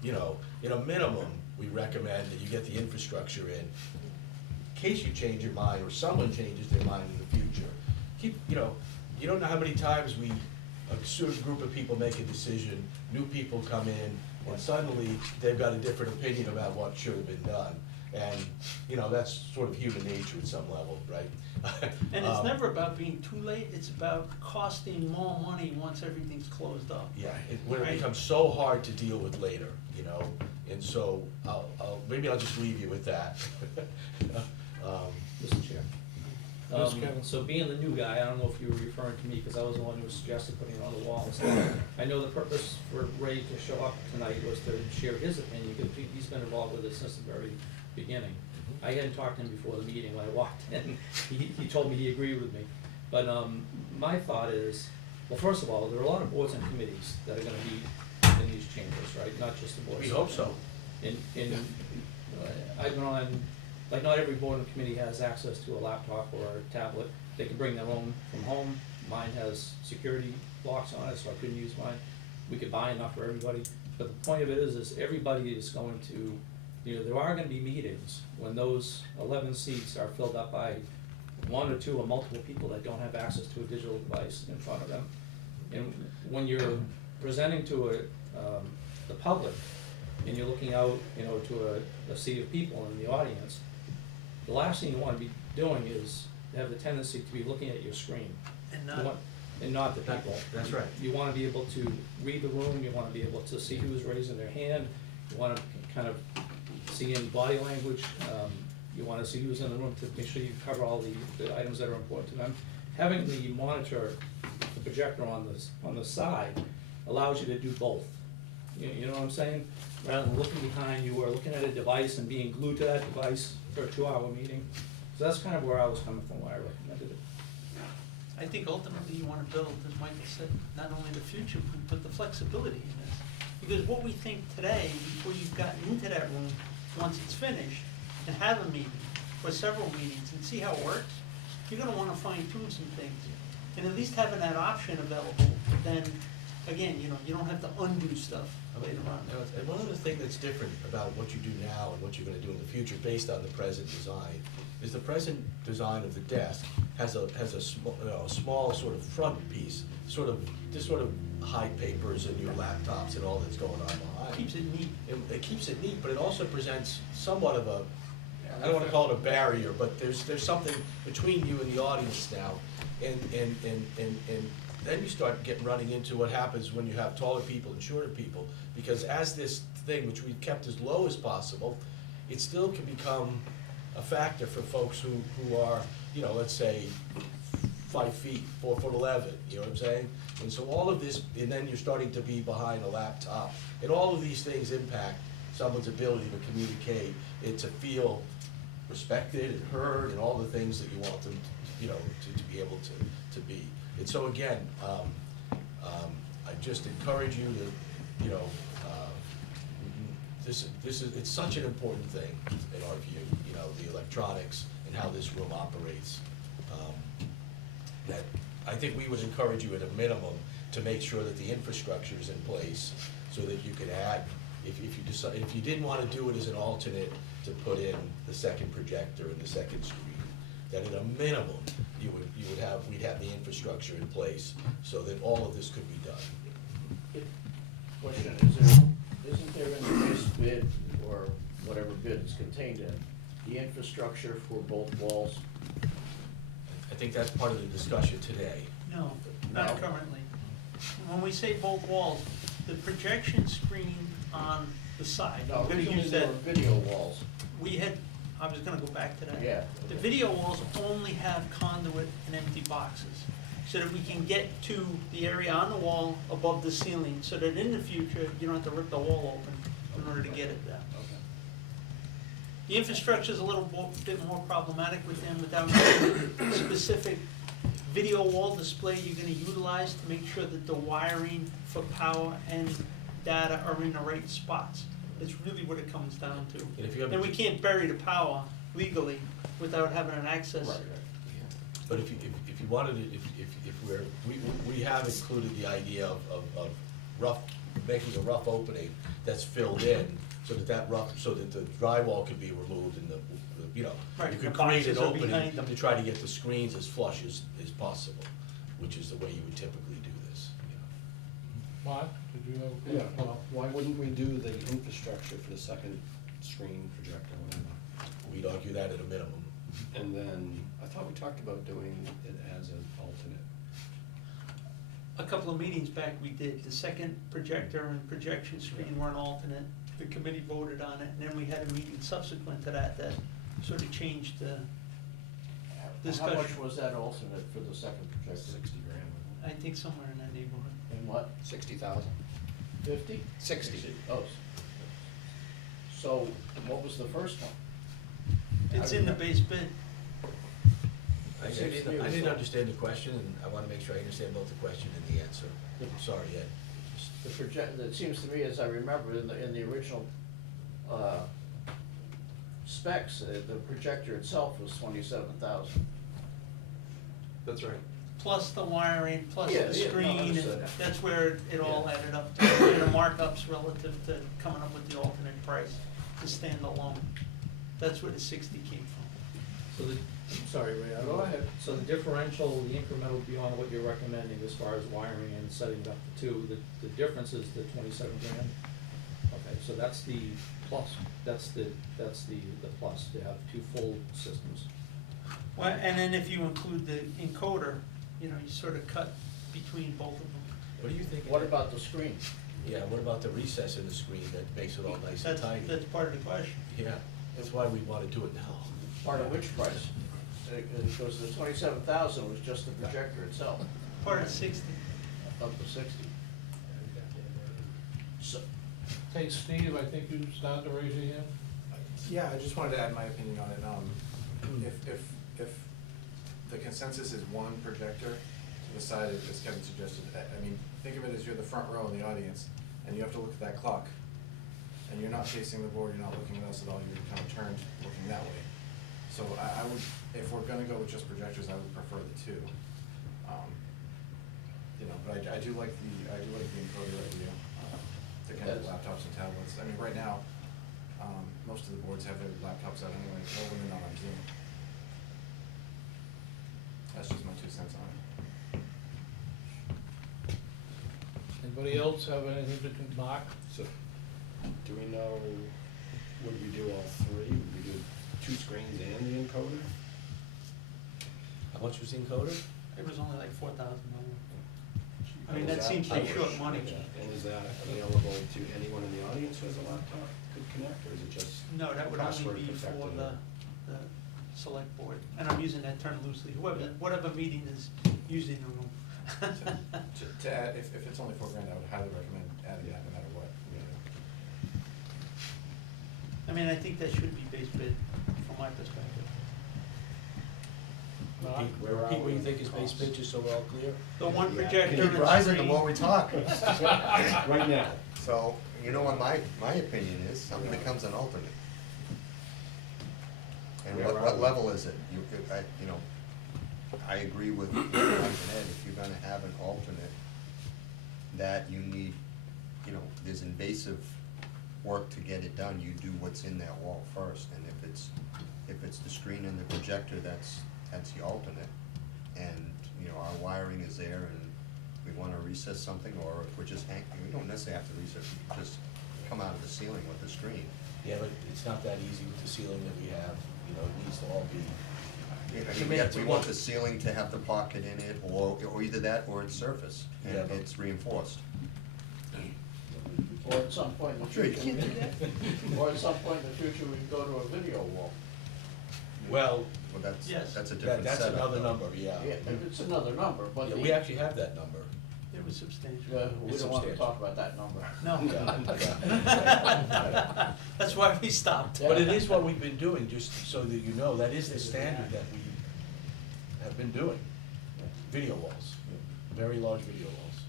you know, in a minimum, we recommend that you get the infrastructure in case you change your mind, or someone changes their mind in the future. You know, you don't know how many times a certain group of people make a decision, new people come in, and suddenly they've got a different opinion about what should have been done. And, you know, that's sort of human nature at some level, right? And it's never about being too late, it's about costing more money once everything's closed up. Yeah, when it Right. becomes so hard to deal with later, you know, and so maybe I'll just leave you with that. Mr. Chair. Yes, Kevin. So being the new guy, I don't know if you were referring to me, because I was the one who suggested putting it on the wall. So I know the purpose for Ray to show up tonight was to share his opinion, because he's been involved with this since the very beginning. I hadn't talked to him before the meeting. When I walked in, he told me he agreed with me. But my thought is, well, first of all, there are a lot of boards and committees that are gonna be in these chambers, right? Not just the board. We hope so. I've been on, like, not every board and committee has access to a laptop or a tablet. They can bring their own from home. Mine has security locks on it, so I couldn't use mine. We could buy enough for everybody. But the point of it is everybody is going to, you know, there are gonna be meetings when those 11 seats are filled up by 1 or 2 or multiple people that don't have access to a digital device in front of them. And when you're presenting to the public, and you're looking out, you know, to a sea of people in the audience, the last thing you wanna be doing is have the tendency to be looking at your screen. And not the people. That's right. You wanna be able to read the room, you wanna be able to see who's raising their hand, you wanna kind of see any body language, you wanna see who's in the room to make sure you cover all the items that are important to them. Having the monitor, the projector on the side allows you to do both. You know what I'm saying? Rather than looking behind you or looking at a device and being glued to that device for a 2-hour meeting. So that's kind of where I was coming from, why I recommended it. I think ultimately you wanna build, as Mike said, not only the future, but the flexibility in this. Because what we think today, before you've gotten into that room, once it's finished, and have a meeting, or several meetings, and see how it works, you're gonna wanna fine tune some things. And at least having that option available, then, again, you know, you don't have to undo stuff later on. And one other thing that's different about what you do now and what you're gonna do in the future, based on the present design, is the present design of the desk has a small sort of front piece, this sort of hide papers and your laptops and all that's going on behind. Keeps it neat. It keeps it neat, but it also presents somewhat of a, I don't wanna call it a barrier, but there's something between you and the audience now. And then you start running into what happens when you have taller people and shorter people, because as this thing, which we've kept as low as possible, it still can become a factor for folks who are, you know, let's say 5 feet, 4'11", you know what I'm saying? And so all of this, and then you're starting to be behind a laptop, and all of these things impact someone's ability to communicate, and to feel respected and heard, and all the things that you want them, you know, to be able to be. And so again, I just encourage you to, you know, it's such an important thing in our view, you know, the electronics and how this room operates. That I think we would encourage you at a minimum to make sure that the infrastructure is in place so that you could add, if you didn't wanna do it as an alternate, to put in the second projector and the second screen, that at a minimum, we'd have the infrastructure in place so that all of this could be done. Question, isn't there in the base bid, or whatever bid it's contained in, the infrastructure for both walls? I think that's part of the discussion today. No, not currently. When we say both walls, the projection screen on the side, No, I'm gonna originally use they that, were video walls, we had, I was gonna go back to that. yeah. The video walls only have conduit and empty boxes, so that we can get to the area on the wall above the ceiling, so that in the future, you don't have to rip the wall open in order to get it there. Okay. The infrastructure's a little bit more problematic with them without knowing the specific video wall display you're gonna utilize to make sure that the wiring for power and data are in the right spots. It's really what it comes down to. And if you have a- And we can't bury the power legally without having an access. But if you wanted it, if we have included the idea of rough, making a rough opening that's filled in, so that the drywall could be removed and you know, Right, you could the create an boxes are opening behind them. to try to get the screens as flush as possible, which is the way you would typically do this, you know. Mark, did you have? a Yeah, question? well, why wouldn't we do the infrastructure for the second screen projector, whatever? We'd argue that at a minimum. And then, I thought we talked about doing it as an alternate. A couple of meetings back, we did, the second projector and projection screen were an alternate, the committee voted on it, and then we had a meeting subsequent to that that sort of changed the How discussion. much was that alternate for the second projector? 60 grand. I think somewhere in that neighborhood. In what, 60,000. 50? 60. Oh. So, what was the first one? It's in the base bid. I didn't understand the question, and I wanna make sure I understand both the question and the answer. I'm sorry, Ed. The project, it seems to me, as I remember, in the original, specs, the projector itself was 27,000. That's right. Plus the wiring, plus Yeah, the yeah, no, screen, and understood. that's where it all Yeah. added up to, and the markups relative to coming up with the alternate price to stand alone. That's where the 60 came from. So the, I'm sorry, Ray, I don't Go know. ahead. So the differential, the incremental beyond what you're recommending as far as wiring and setting up the two, the difference is the 27 grand? Okay, so that's the plus, that's the plus, to have two full systems. Well, and then if you include the encoder, you know, you sort of cut between both of them. What do you think? What about the screen? Yeah, what about the recess in the screen that makes it all nice and That's, tidy? that's part of the question. Yeah, that's why we wanna do it now. Part of which price? Because the 27,000 was just the projector itself, Part of 60. up to 60. So, Hey, Steve, I think you started to raise your hand. Yeah, I just wanted to add my opinion on it. If the consensus is one projector to the side, as Kevin suggested, I mean, think of it as you're the front row in the audience, and you have to look at that clock, and you're not facing the board, you're not looking at us at all, you're kind of turned, looking that way. So I would, if we're gonna go with just projectors, I would prefer the two. You know, but I do like the encoder idea, to connect Yes. laptops and tablets. I mean, right now, most of the boards have their laptops out anyway, or when they're not on Zoom. That's just my 2 cents on it. Anybody else have anything to mark? So, do we know, would we do all three? Would we do 2 screens and the encoder? How much was the encoder? It was only like $4,000. I mean, And that is seems pretty I- short money. And is that available to anyone in the audience who has a laptop could connect, or is it just? No, that would only password be for protected? the select board, and I'm using that term loosely, whatever meeting is using the room. To add, if it's only $4 grand, I would highly recommend adding that no matter what. I mean, I think that should be base bid from my perspective. Mark? Pete, what do you think is base bid, just so we're all clear? The one Yeah. projector Keep and rising the screen. more we talk. Right now. So, you know what my opinion is, something becomes an alternate. And Where are what we? level is it? You know, I agree with Mike and Ed, if you're gonna have an alternate, that you need, you know, there's invasive work to get it done, you do what's in that wall first, and if it's the screen and the projector, that's the alternate. And, you know, our wiring is there, and we wanna recess something, or if we're just we don't necessarily have to recess, we can just come out of the ceiling with the screen. Yeah, but it's not that easy with the ceiling that we have, you know, it needs to all be, I To mean, me, it's we a want look. the ceiling to have the pocket in it, or either that or it's surface, and Yeah, but- it's reinforced. Or at some point in the Sure you future, can. or at some point in the future, we can go to a video wall. Well, Well, that's, Yes. that's a different that's setup. another though. number, yeah. Yeah, it's another number, but Yeah, the, we actually have that number. It was substantial. we It's don't wanna substantial. talk about that number. No. Yeah. That's why we stopped. But it is what we've been doing, just so that you know, that is the standard that we have been doing. Video walls, very large video walls.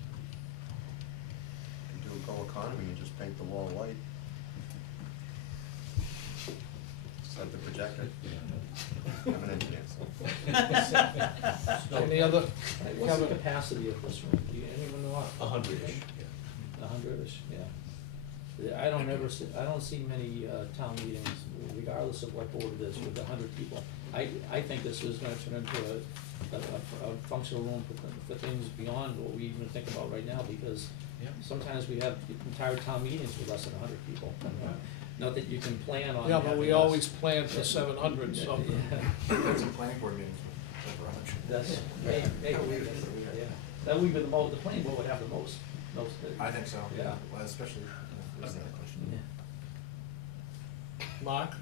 You do a go economy and just paint the wall white. Set the projector. I'm an engineer, so. Any other, What's the Kevin? capacity of this room? Do you, anyone know? 100-ish, yeah. 100-ish, yeah. Yeah, I don't see many, town meetings, regardless of what board it is, with 100 people. I think this is gonna turn into a functional room for things beyond what we even think about right now, because Yeah. sometimes we have entire town meetings with less than 100 people. Not that you can plan on. Yeah, but having we this. always plan for 700, so. Yeah. That's some planning board meetings with over 100. That's, yeah, that would be the most, the planning board would have the most. I think so. Yeah. Well, especially, that's the other question. Yeah. Mark?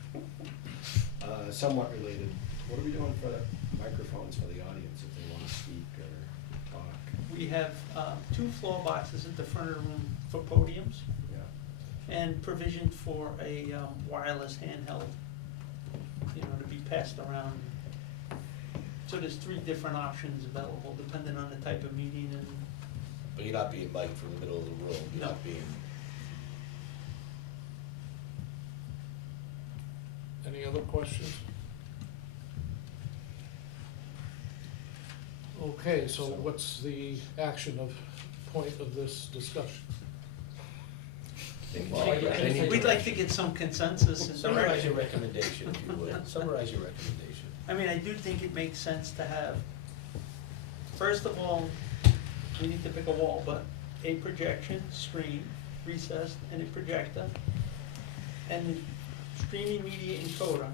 Somewhat related, what are we doing for microphones for the audience if they wanna speak or talk? We have, 2 floor boxes at the front of the room for podiums, Yeah. and provision for a, wireless handheld, to be passed around. So there's 3 different options available, depending on the type of meeting and, But you're not being mic'd from the middle of the room, you're No. not being. Any other questions? Okay, so what's the action of, point of this discussion? Well, we'd like to get some consensus and Summarize direction. your recommendation, if you would, summarize your recommendation. I mean, I do think it makes sense to have, first of all, we need to pick a wall, but a projection, screen, recessed, and a projector, and the streaming media encoder,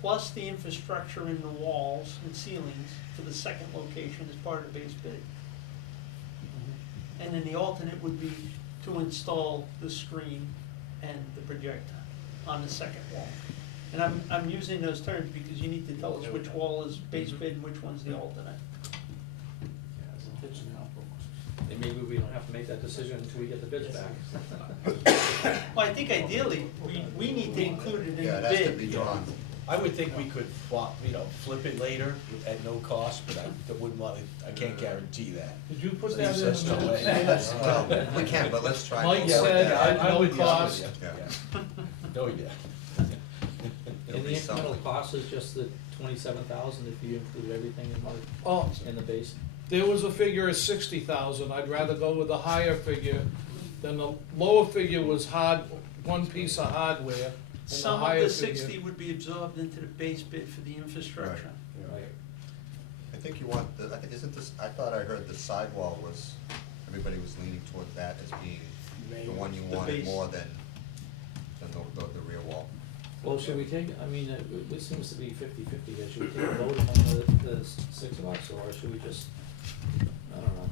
plus the infrastructure in the walls and ceilings for the second location as part of the base bid. And then the alternate would be to install the screen and the projector on the second wall. And I'm using those terms because you need to tell us which wall is base bid and which one's the alternate. And maybe we don't have to make that decision until we get the bids back. Well, I think ideally, we need to include it in Yeah, the it has to be bid. drawn. I would think we could flip it later at no cost, but I wouldn't want to, I can't guarantee that. Did you put There's that in just the no minutes? way. Let's, well, we can, but let's try. Mike to avoid said that. at no with you, I'm with cost. you, Yeah. No, yeah. It'll And the be something. incremental cost is just the 27,000 if you include everything Oh, in the base. there was a figure of 60,000, I'd rather go with a higher figure than the lower figure was one piece of hardware, and the Some of higher the figure. 60 would be absorbed into the base bid for the infrastructure. Right. I think you want, isn't this, I thought I heard the sidewall was, everybody was leaning toward that as being the one you The wanted base. more than the rear wall. Well, should we take, I mean, it seems to be 50-50 here. Should we take a vote on the 6 of us, or should we just, I don't know.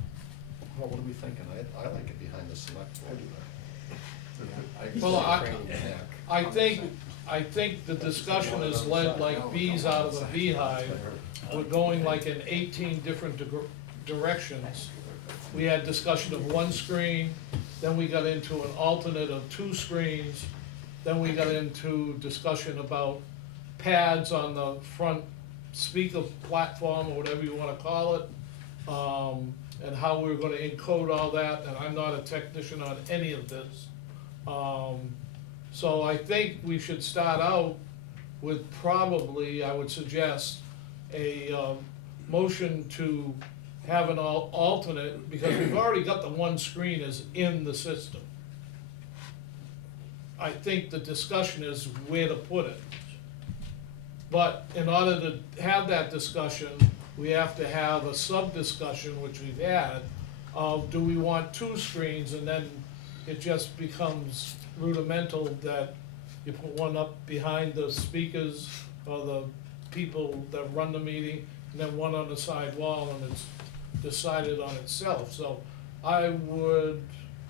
Well, what are we thinking? I like it behind the select board. Well, I think the discussion is led like bees out of a beehive. We're going like in 18 different directions. We had discussion of 1 screen, then we got into an alternate of 2 screens, then we got into discussion about pads on the front speaker platform, or whatever you wanna call it, and how we're gonna encode all that, and I'm not a technician on any of this. So I think we should start out with probably, I would suggest, a motion to have an alternate, because we've already got the 1 screen is in the system. I think the discussion is where to put it. But in order to have that discussion, we have to have a sub-discussion, which we've had, of do we want 2 screens, and then it just becomes rudimental that you put one up behind the speakers or the people that run the meeting, and then one on the side wall, and it's decided on itself, so I would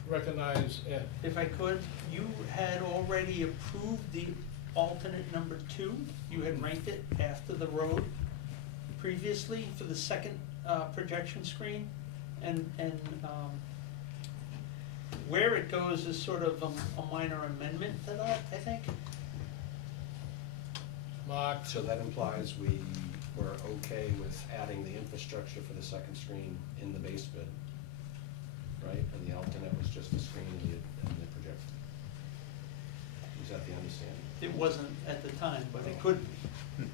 recognize Ed. If I could, you had already approved the alternate number 2. You had ranked it after the road previously for the second projection screen. And where it goes is sort of a minor amendment to that, I think. Mark, So that implies we were okay with adding the infrastructure for the second screen in the base bid, right? And the alternate was just the screen and the projector. Is that the understanding? It wasn't at the time, but it could be.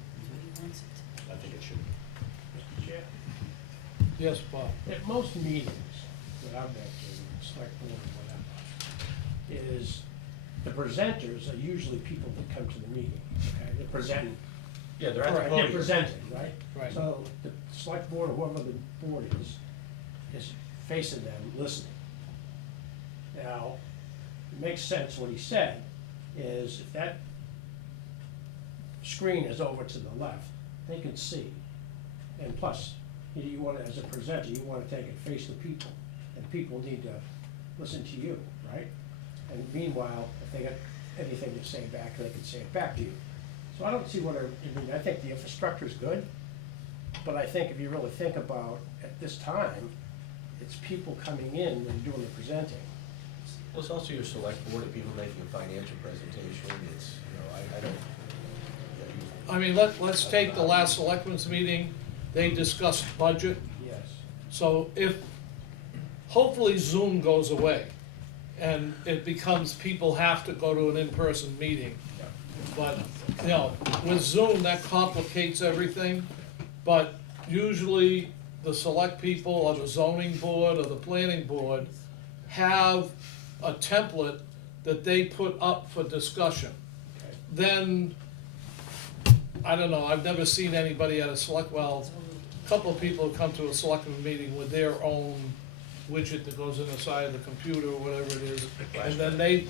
I think it should be. Mr. Chair, yes, Bob. at most meetings that I've been to, select board or whatever, is the presenters are usually people that come to the meeting, okay? They're presenting. Yeah, they're at the They're podium. presenting, right? Right. So the select board, or whoever the board is facing them, listening. Now, it makes sense what he said, is if that screen is over to the left, they can see. And plus, you wanna, as a presenter, you wanna take it face to people, and people need to listen to you, right? And meanwhile, if they got anything to say back, they can say it back to you. So I don't see what, I mean, I think the infrastructure's good, but I think if you really think about, at this time, it's people coming in and doing the presenting. Well, it's also your select board of people making a financial presentation, it's, you know, I don't. I mean, let's take the last selectmen's meeting, they discussed budget, Yes. so if, hopefully Zoom goes away, and it becomes people have to go to an in-person meeting. But, you know, with Zoom, that complicates everything, but usually the select people or the zoning board or the planning board have a template that they put up for discussion. Then, I don't know, I've never seen anybody at a select, well, a couple of people have come to a selectmen meeting with their own widget that goes in the side of the computer or whatever it is, and then they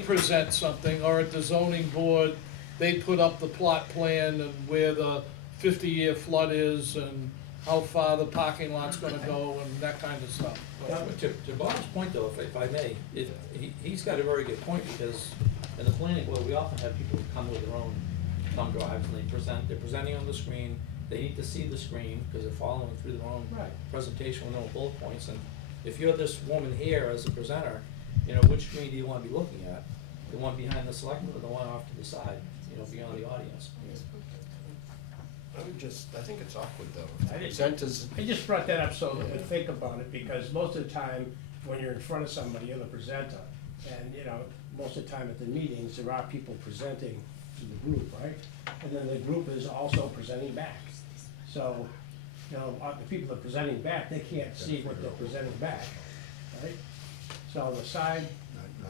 present something, or at the zoning board, they put up the plot plan and where the 50-year flood is and how far the parking lot's gonna go and that kind of stuff. To Bob's point though, if I may, he's got a very good point, because in the planning board, we often have people who come with their own thumb drives and they're presenting on the screen, they need to see the screen, because they're following through their own Right. presentation with their own bullet points, and if you're this woman here as a presenter, you know, which screen do you wanna be looking at? The one behind the selectman or the one off to the side, you know, beyond the audience? I think it's awkward though. I didn't- Presenters, I just brought that up so that we think about it, because most of the time, when you're in front of somebody, you're the presenter. And, you know, most of the time at the meetings, there are people presenting to the group, right? And then the group is also presenting back. So, you know, the people that are presenting back, they can't see what they're presenting back, right? So the side, Not now.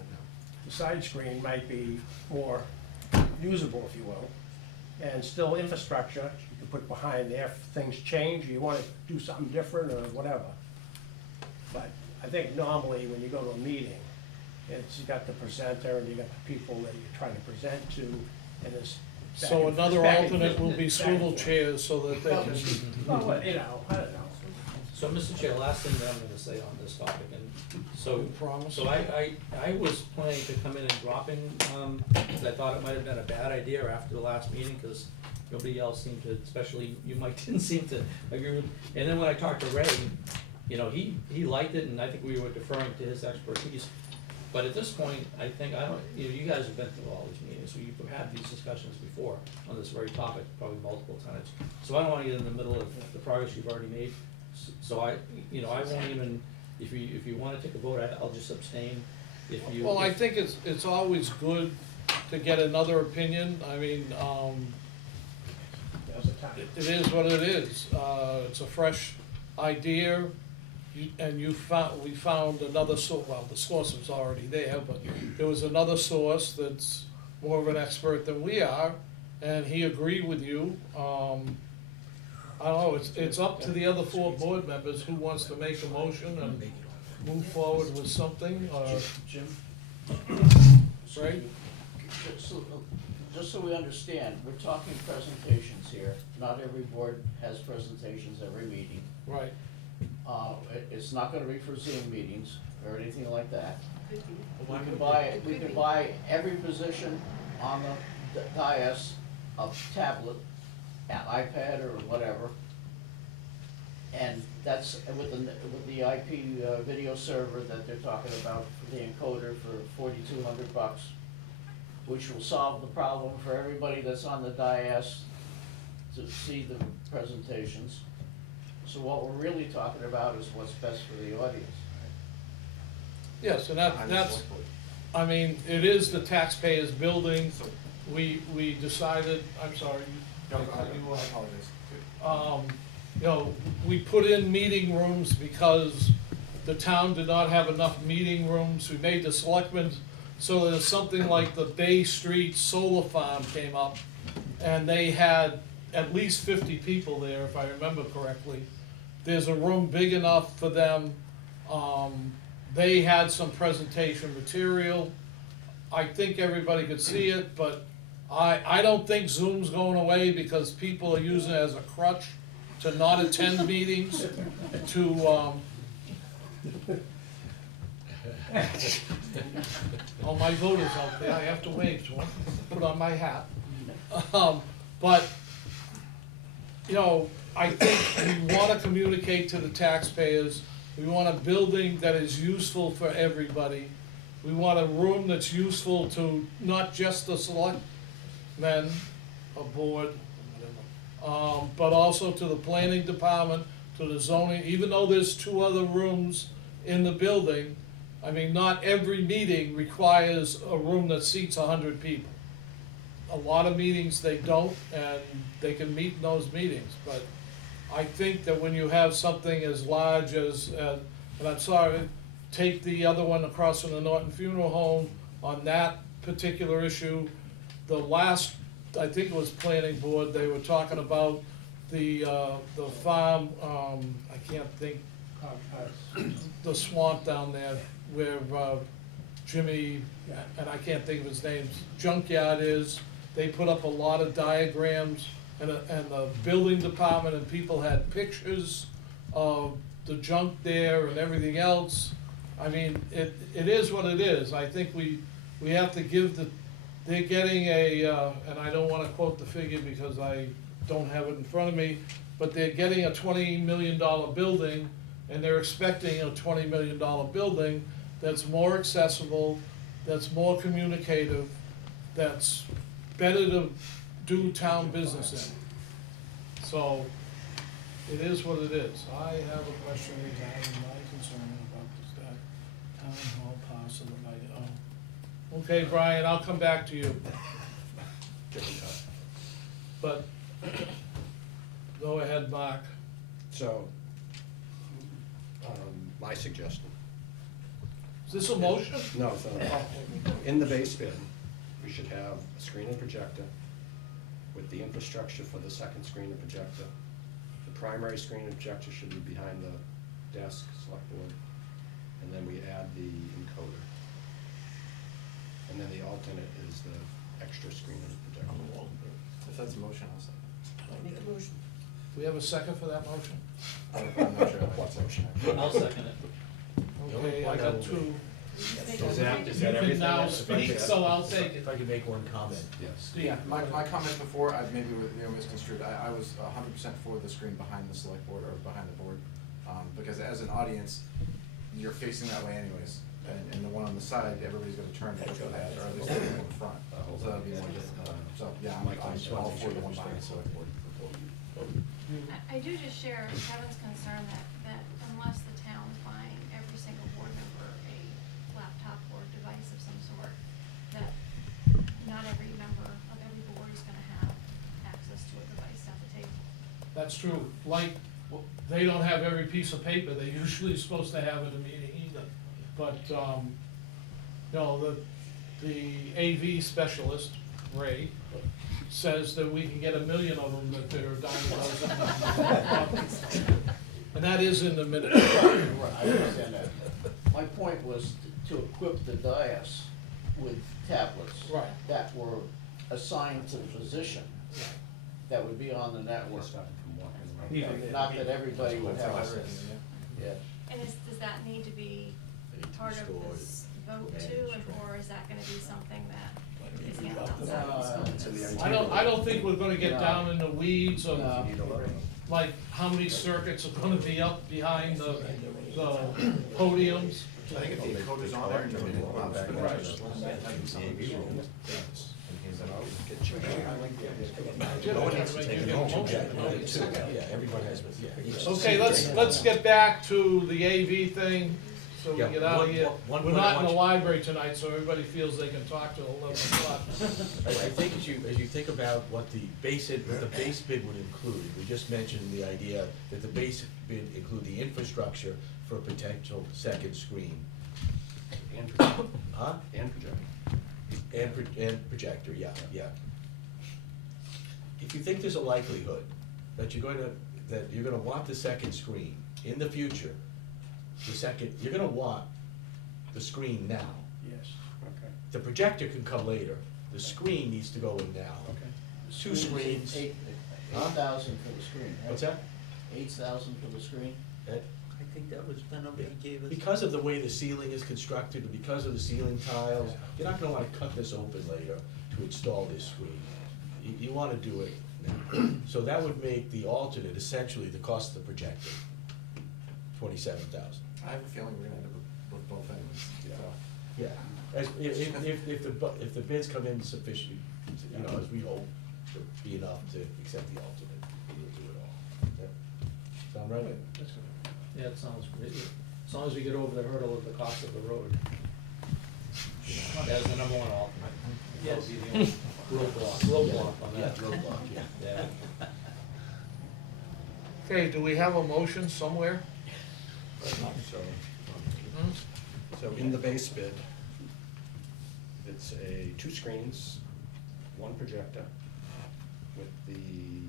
the side screen might be more usable, if you will, and still infrastructure you can put behind there if things change, you wanna do something different or whatever. But I think normally when you go to a meeting, it's, you got the presenter and you got the people that you're trying to present to, and it's. back So and- another back and alternate will forth, be back swivel and forth. chairs so that they can. Well, you know, I don't know. So, Mr. Chair, last thing that I'm gonna say on this topic, and so, You promise? so I was planning to come in and drop in, because I thought it might have been a bad idea after the last meeting, because nobody else seemed to, especially you, Mike, didn't seem to agree with, and then when I talked to Ray, you know, he liked it, and I think we were deferring to his expertise. But at this point, I think, you know, you guys have been through all these meetings, so you've had these discussions before on this very topic, probably multiple times. So I don't wanna get in the middle of the progress you've already made. So I, you know, I won't even, if you wanna take a vote, I'll just abstain. If you. Well, I think it's always good to get another opinion, I mean, Now's the time. it is what it is, it's a fresh idea, and we found another well, the source was already there, but there was another source that's more of an expert than we are, and he agreed with you, I don't know, it's up to the other 4 board members who wants to make a motion and move forward with something, or, Jim? right? So, just so we understand, we're talking presentations here. Not every board has presentations every meeting. Right. It's not gonna be for Zoom meetings or anything like that. Could be. We can buy every position on the dais, a tablet, an iPad or whatever. And that's with the IP video server that they're talking about for the encoder for $4,200, which will solve the problem for everybody that's on the dais to see the presentations. So what we're really talking about is what's best for the audience. Yes, and I'm the that's, select board. I mean, it is the taxpayers' building. We decided, I'm sorry. No, I you, apologize. you know, we put in meeting rooms because the town did not have enough meeting rooms. We made the selectmen, so there's something like the Bay Street Solar Farm came up, and they had at least 50 people there, if I remember correctly. There's a room big enough for them. They had some presentation material. I think everybody could see it, but I don't think Zoom's going away because people are using it as a crutch to not attend meetings, to, oh, my vote is out there, I have to wave to them, put on my hat. But, you know, I think we wanna communicate to the taxpayers, we want a building that is useful for everybody. We want a room that's useful to not just the selectmen, a board, but also to the planning department, to the zoning, even though there's 2 other rooms in the building. I mean, not every meeting requires a room that seats 100 people. A lot of meetings they don't, and they can meet in those meetings, but I think that when you have something as large as, and I'm sorry, take the other one across from the Norton Funeral Home on that particular issue. The last, I think it was planning board, they were talking about the farm, I can't think, the swamp down there where Jimmy, and I can't think of his name, junkyard is. They put up a lot of diagrams, and the building department and people had pictures of the junk there and everything else. I mean, it is what it is. I think we have to give they're getting and I don't wanna quote the figure because I don't have it in front of me, but they're getting a $20 million building, and they're expecting a $20 million building that's more accessible, that's more communicative, that's better to do town business in. So, it is what it is. I have a question regarding my concern about this town hall parcel of okay, Brian, I'll come back to you. But, go ahead, Mark. So, my suggestion, Is this a motion? no, so, in the base bid, we should have a screen and projector with the infrastructure for the second screen and projector. The primary screen and projector should be behind the desk, select board, and then we add the encoder. And then the alternate is the extra screen and projector. If that's a motion, I'll second. Make a motion. Do we have a second for that motion? I'm not sure what motion. I'll second it. Okay, I got 2. Is that You can everything? now If I speak, could- so I'll take it. If I could make one comment. Yes. Steve, My comment before, I maybe was, misconstrued, I was 100% for the screen behind the select board or behind the board. Because as an audience, you're facing that way anyways. And the one on the side, everybody's gonna turn to look at that, or at least in the front. So that'd be more difficult. So, yeah, I'm all for the one behind the select board. I do just share Kevin's concern that unless the town's buying every single board member a laptop or device of some sort, that not every member of every board is gonna have access to a device at the table. that's true. Like, they don't have every piece of paper they usually supposed to have at a meeting either. But, no, the AV specialist, Ray, says that we can get 1 million of them that they're dime a dozen. And that is in the minute. Right, I understand that. My point was to equip the dais with tablets. Right. That were assigned to the position that would be on the network. Starting from one. Even- Not that everybody would have, Process, yeah. And does that need to be They need to be part of stored, this vote managed, too, right. or is that gonna be something that is Yeah. handled outside Uh, of this? I don't think we're gonna get No. down in the weeds of, No. like, how many circuits are gonna be up behind the podiums. I think if the encoder's on there, it allows for the Right. No one needs to take a motion. Yeah, everyone has, yeah. Okay, let's get back to the AV thing, so we Yeah, get out of one- here. one We're point I not in the want library tonight, so everybody feels they can talk till 11 o'clock. I think as you think about what the base bid would include, we just mentioned the idea that the base bid include the infrastructure for a potential second screen. And projector. Huh? And projector. And projector, yeah, yeah. If you think there's a likelihood that you're gonna want the second screen in the future, you're gonna want the screen now. Yes. Okay. The projector can come later, the screen needs to go in now. Okay. Two screens. Eight Huh? thousand for the screen, right? What's that? 8,000 for the screen? That- I think that was the number he gave us. Because of the way the ceiling is constructed, and because of the ceiling tiles, you're not gonna wanna cut this open later to install this screen. You wanna do it now. So that would make the alternate essentially the cost of the projector, $27,000. I have a feeling we're gonna end up with both anyways. Yeah, if the bids come in sufficient, you know, as we hope, to be enough to accept the alternate, we'll do it all. Yeah. Sound right? That's good. Yeah, it sounds great, as long as we get over the hurdle of the cost of the road. That's the number one alternate. That would be the only roadblock on Yeah, that. roadblock, yeah. Yeah. Okay, do we have a motion somewhere? So, Hmm? so in the base bid, it's two screens, one projector, with the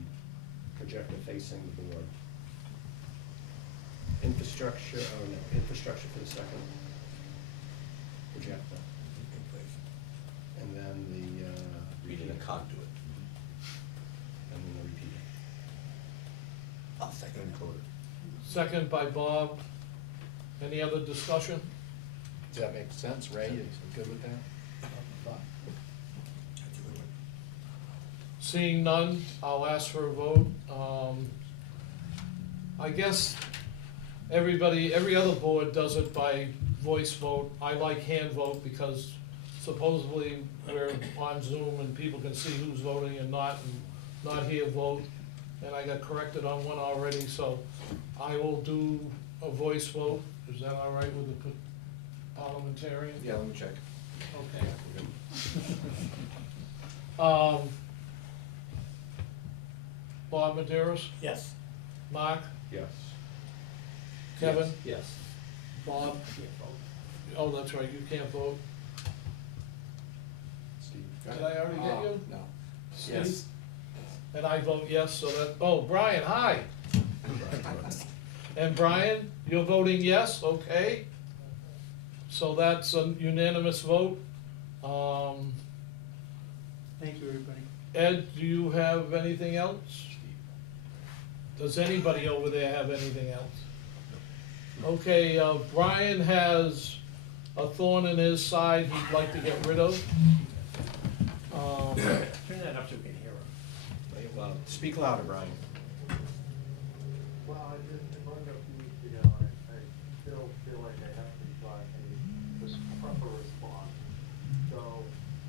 projector facing the board. Infrastructure for the second projector. And then the Reading a conduit. and then the repeater. I'll second encoder. Second by Bob. Any other discussion? Does that make sense, Ray? You good with that? Seeing none, I'll ask for a vote. I guess every other board does it by voice vote. I like hand vote because supposedly we're on Zoom and people can see who's voting and not hear vote. And I got corrected on one already, so I will do a voice vote. Is that all right with the parliamentarian? Yeah, let me check. Okay. Bob Maderos, Yes. Mark, Yes. Kevin, Yes. Bob? Oh, that's right, you can't vote. Steve? Did I already get you? No. Steve? And I vote yes, so that, oh, Brian, hi. And Brian, you're voting yes, okay? So that's a unanimous vote. Thank you, everybody. Ed, do you have anything else? Does anybody over there have anything else? Okay, Brian has a thorn in his side he'd like to get rid of. Turn that up so we can hear him. Well, speak louder, Brian. Well, I brought it up a few weeks ago, and I still feel like I haven't got a proper response. So,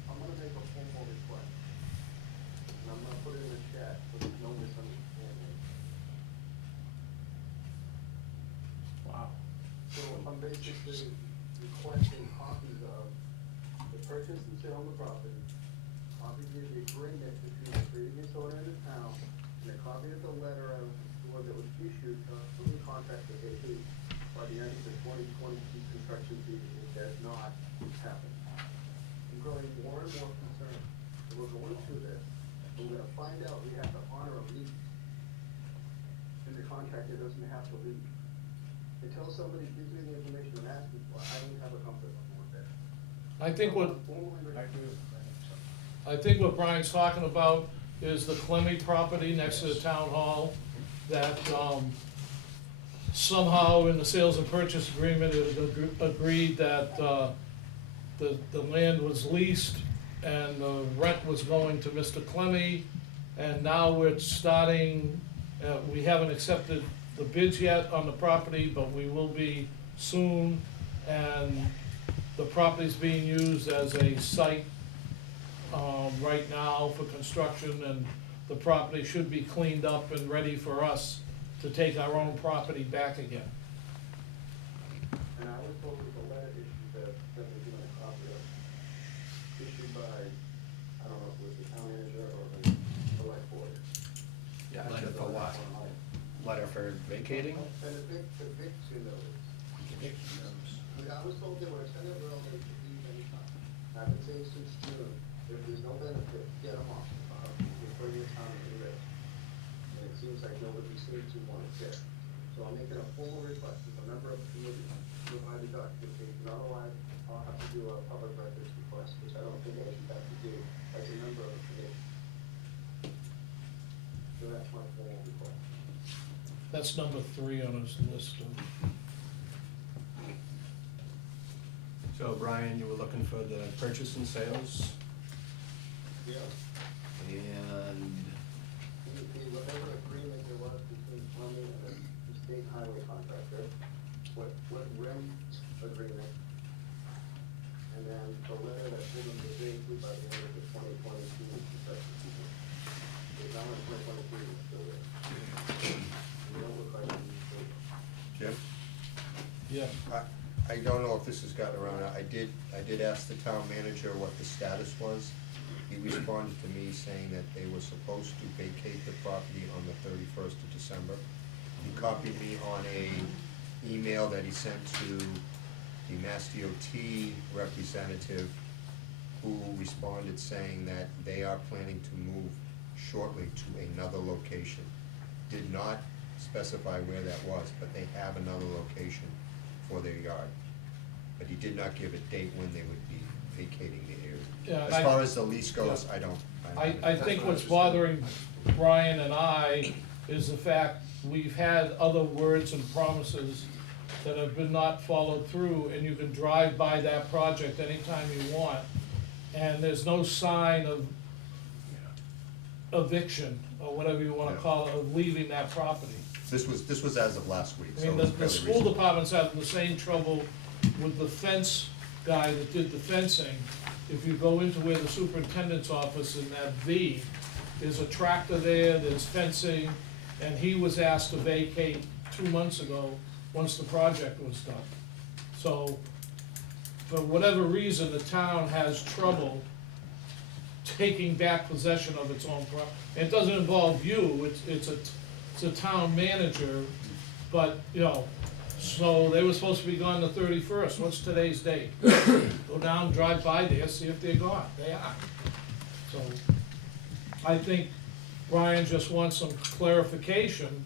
I'm gonna make a formal request. And I'm gonna put it in the chat, so there's no misunderstanding. Wow. So I'm basically requesting copies of the purchase and sale of the property, copies of the agreement between the previous owner and the town, and a copy of the letter of, that was issued from the contractor AP by the end of the 2022 construction season, which has not happened. I'm growing more and more concerned that we're going through this, and we're gonna find out we have to honor a lease, and the contractor doesn't have to leave. Until somebody gives me the information I'm asking for, I don't have a comfort level with that. I think what, Formally I agree with that. I think what Brian's talking about is the Clemmy property next to the town hall, that, somehow in the sales and purchase agreement, it was agreed that, the land was leased and the rent was going to Mr. Clemmy, and now we're starting, we haven't accepted the bids yet on the property, but we will be soon, and the property's being used as a site, right now for construction, and the property should be cleaned up and ready for us to take our own property back again. And I was told that the letter issued that was given a copy of, issued by, I don't know if it was the town manager or the select board. Yeah, letter for what? Letter for vacating? And eviction notice. I was told they were extended early to leave anytime. I've been saying since June, if there's no benefit, get them off, before your time to live. And it seems like nobody seems to want to get. So I'm making a formal request, as a member of the committee, to provide the documentation, otherwise I'll have to do a public records request, which I don't think I should have to do as a member of the committee. So that's my formal request. That's number 3 on his list of. So Brian, you were looking for the purchase and sales, Yeah. and Whatever agreement there was between Columbia and the state highway contractor, what rent agreement, and then the letter that told them to pay through by the end of the 2022 construction season. Because now in 2023, it's still there. You don't look like you need to. Jim? Yeah. I don't know if this has gotten around, I did ask the town manager what the status was. He responded to me saying that they were supposed to vacate the property on the 31st of December. He copied me on a email that he sent to the Mass DOT representative, who responded saying that they are planning to move shortly to another location. Did not specify where that was, but they have another location for their yard. But he did not give a date when they would be vacating the area. Yeah, As far as the lease goes, yeah. I don't. I think what's bothering Brian and I is the fact we've had other words and promises that have been not followed through, and you can drive by that project anytime you want, and there's no sign of eviction, or whatever you wanna Yeah. call it, of leaving that property. This was as of last week, I so mean, it the, was the fairly school recent. department's having the same trouble with the fence guy that did the fencing. If you go into where the superintendent's office in that V, there's a tractor there, there's fencing, and he was asked to vacate 2 months ago, once the project was done. So, for whatever reason, the town has trouble taking back possession of its own it doesn't involve you, it's a town manager, but, you know, so they were supposed to be gone the 31st, what's today's date? Go down, drive by there, see if they're gone, they are. So, I think Brian just wants some clarification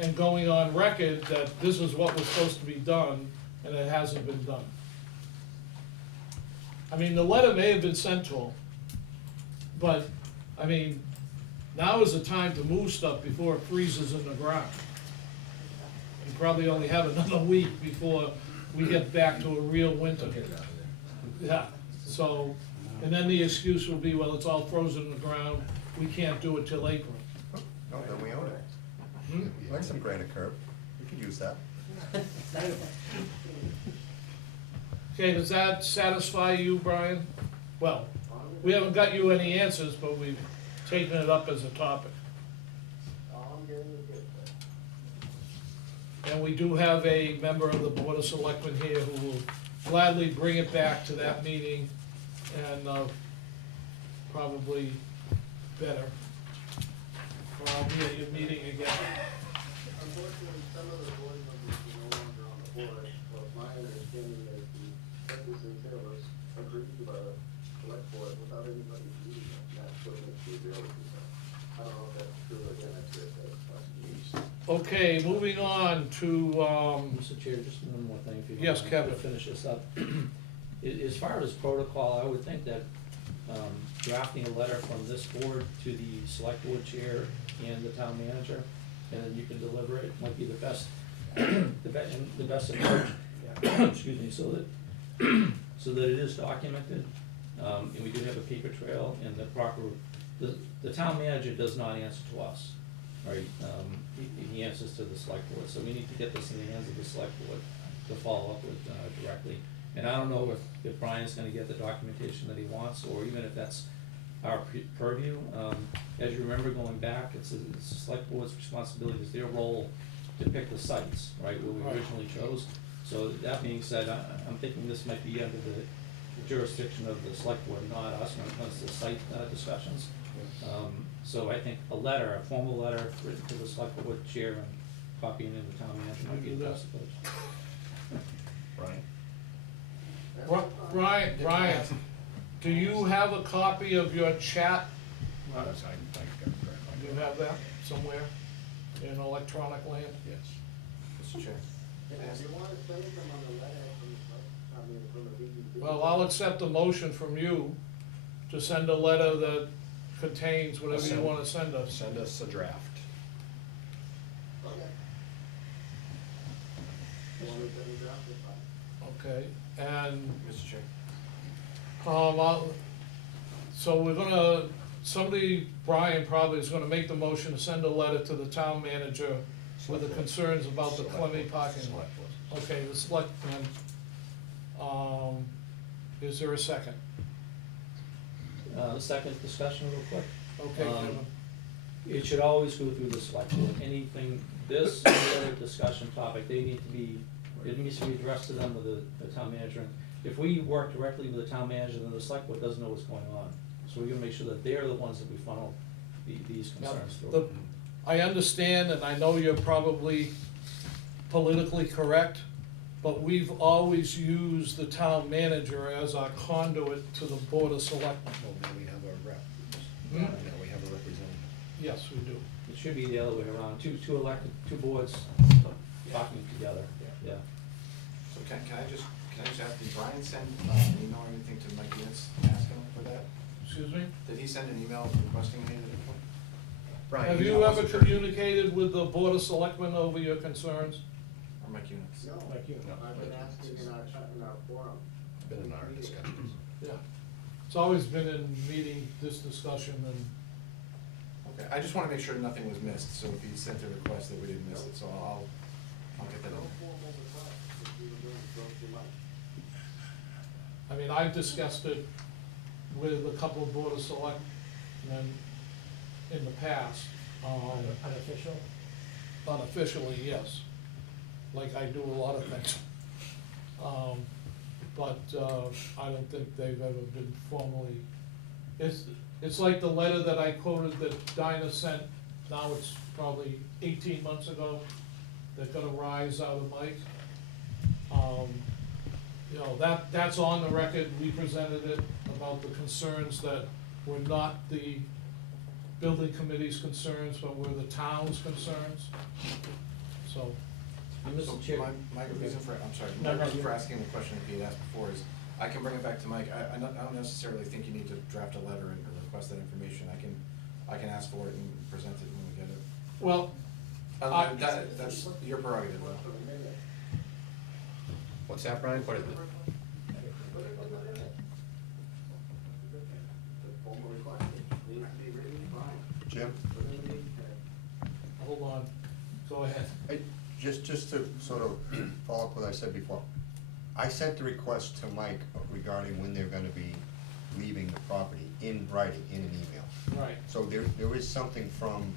and going on record that this is what was supposed to be done, and it hasn't been done. I mean, the letter may have been sent to him, but, I mean, now is the time to move stuff before it freezes in the ground. You probably only have another week before we get back to a real winter. Yeah, so, and then the excuse will be, well, it's all frozen in the ground, we can't do it till April. No, then we own it. Hmm? Like some granite curb, we could use that. Okay, does that satisfy you, Brian? Well, we haven't got you any answers, but we've taken it up as a topic. All I'm getting is this. And we do have a member of the Board of Selectmen here who will gladly bring it back to that meeting, and probably better. Or I'll be at your meeting again. Unfortunately, some of the board members are no longer on the board, but my understanding is the purchase and sale was agreed by the select board without anybody reading it, and that's what makes the ability. I don't know if that's true, again, that's just a question. Okay, moving on to, Mr. Chair, just one more thing, if you don't Yes, mind, Kevin. to finish this up. As far as protocol, I would think that, drafting a letter from this board to the select board chair and the town manager, and then you can deliver it, might be the best, the best approach, excuse me, so that it is documented, and we do have a paper trail and the proper, the town manager does not answer to us, right? He answers to the select board, so we need to get this in the hands of the select board to follow up with directly. And I don't know if Brian's gonna get the documentation that he wants, or even if that's our purview. As you remember going back, it's the select board's responsibility, it's their role to pick the sites, right, where we Right. originally chose. So that being said, I'm thinking this might be under the jurisdiction of the select board, not us, when it comes to site discussions. So I think a letter, a formal letter written to the select board chair and copying in the town manager might be the best approach. Brian? Brian, do you have a copy of your chat? Do you have that somewhere in electronic land? Yes. Mr. Chair. If you wanna send them on the letter from the BBB. Well, I'll accept a motion from you to send a letter that contains whatever you wanna send us. Send us a draft. Okay. You want me to send you draft this fine? Okay, and, Mr. Chair. so we're gonna, Brian probably is gonna make the motion to send a letter to the town manager with the concerns about the Clemmy parking lot. Select board. Okay, the selectmen, is there a second? Second discussion real quick. Okay, Um, Kevin. It should always go through the select board, anything, this, any other discussion topic, they need to be, it needs to be addressed to them with the town manager. If we work directly with the town manager, then the select board doesn't know what's going on. So we're gonna make sure that they're the ones that we funnel these Now, concerns through. I understand, and I know you're probably politically correct, but we've always used the town manager as our conduit to the Board of Selectmen. Well, now we have a rep. Hmm? Now we have a representative. Yes, we do. It should be the other way around, two boards talking together, yeah. So can I just ask, did Brian send an email or anything to Mike Units asking for that? Excuse me? Did he send an email requesting any of the report? Brian, Have you ever communicated with the Board of Selectmen over your concerns? Or Mike Units? No, Like you. No. I've been asking in our forum. Been in our discussions. Yeah. It's always been in meeting, this discussion, and Okay, I just wanna make sure nothing was missed, so if he sent a request that we didn't miss it, so I'll get that No in. formal request, if you were doing so too much. I mean, I've discussed it with a couple of Board of Selectmen in the past. Unofficial? Unofficially, yes, like I do a lot of things. But I don't think they've ever been formally, it's like the letter that I quoted that Dinah sent, now it's probably 18 months ago, that got a rise out of Mike. You know, that's on the record, we presented it about the concerns that were not the building committee's concerns, but were the town's concerns, so. And So Mr. Chair. my reason for, I'm sorry, No, my no, reason for you- asking the question that he had asked before is, I can bring it back to Mike, I don't necessarily think you need to draft a letter and request that information, I can ask for it and present it when we get it. Well, I- That's your prerogative, though. What's that, Brian? What is it? The formal request, it needs to be written, fine. Jim? Put it in the name tag. hold on, go ahead. Just to sort of follow up what I said before, I sent the request to Mike regarding when they're gonna be leaving the property in writing, in an email. Right. So there is something from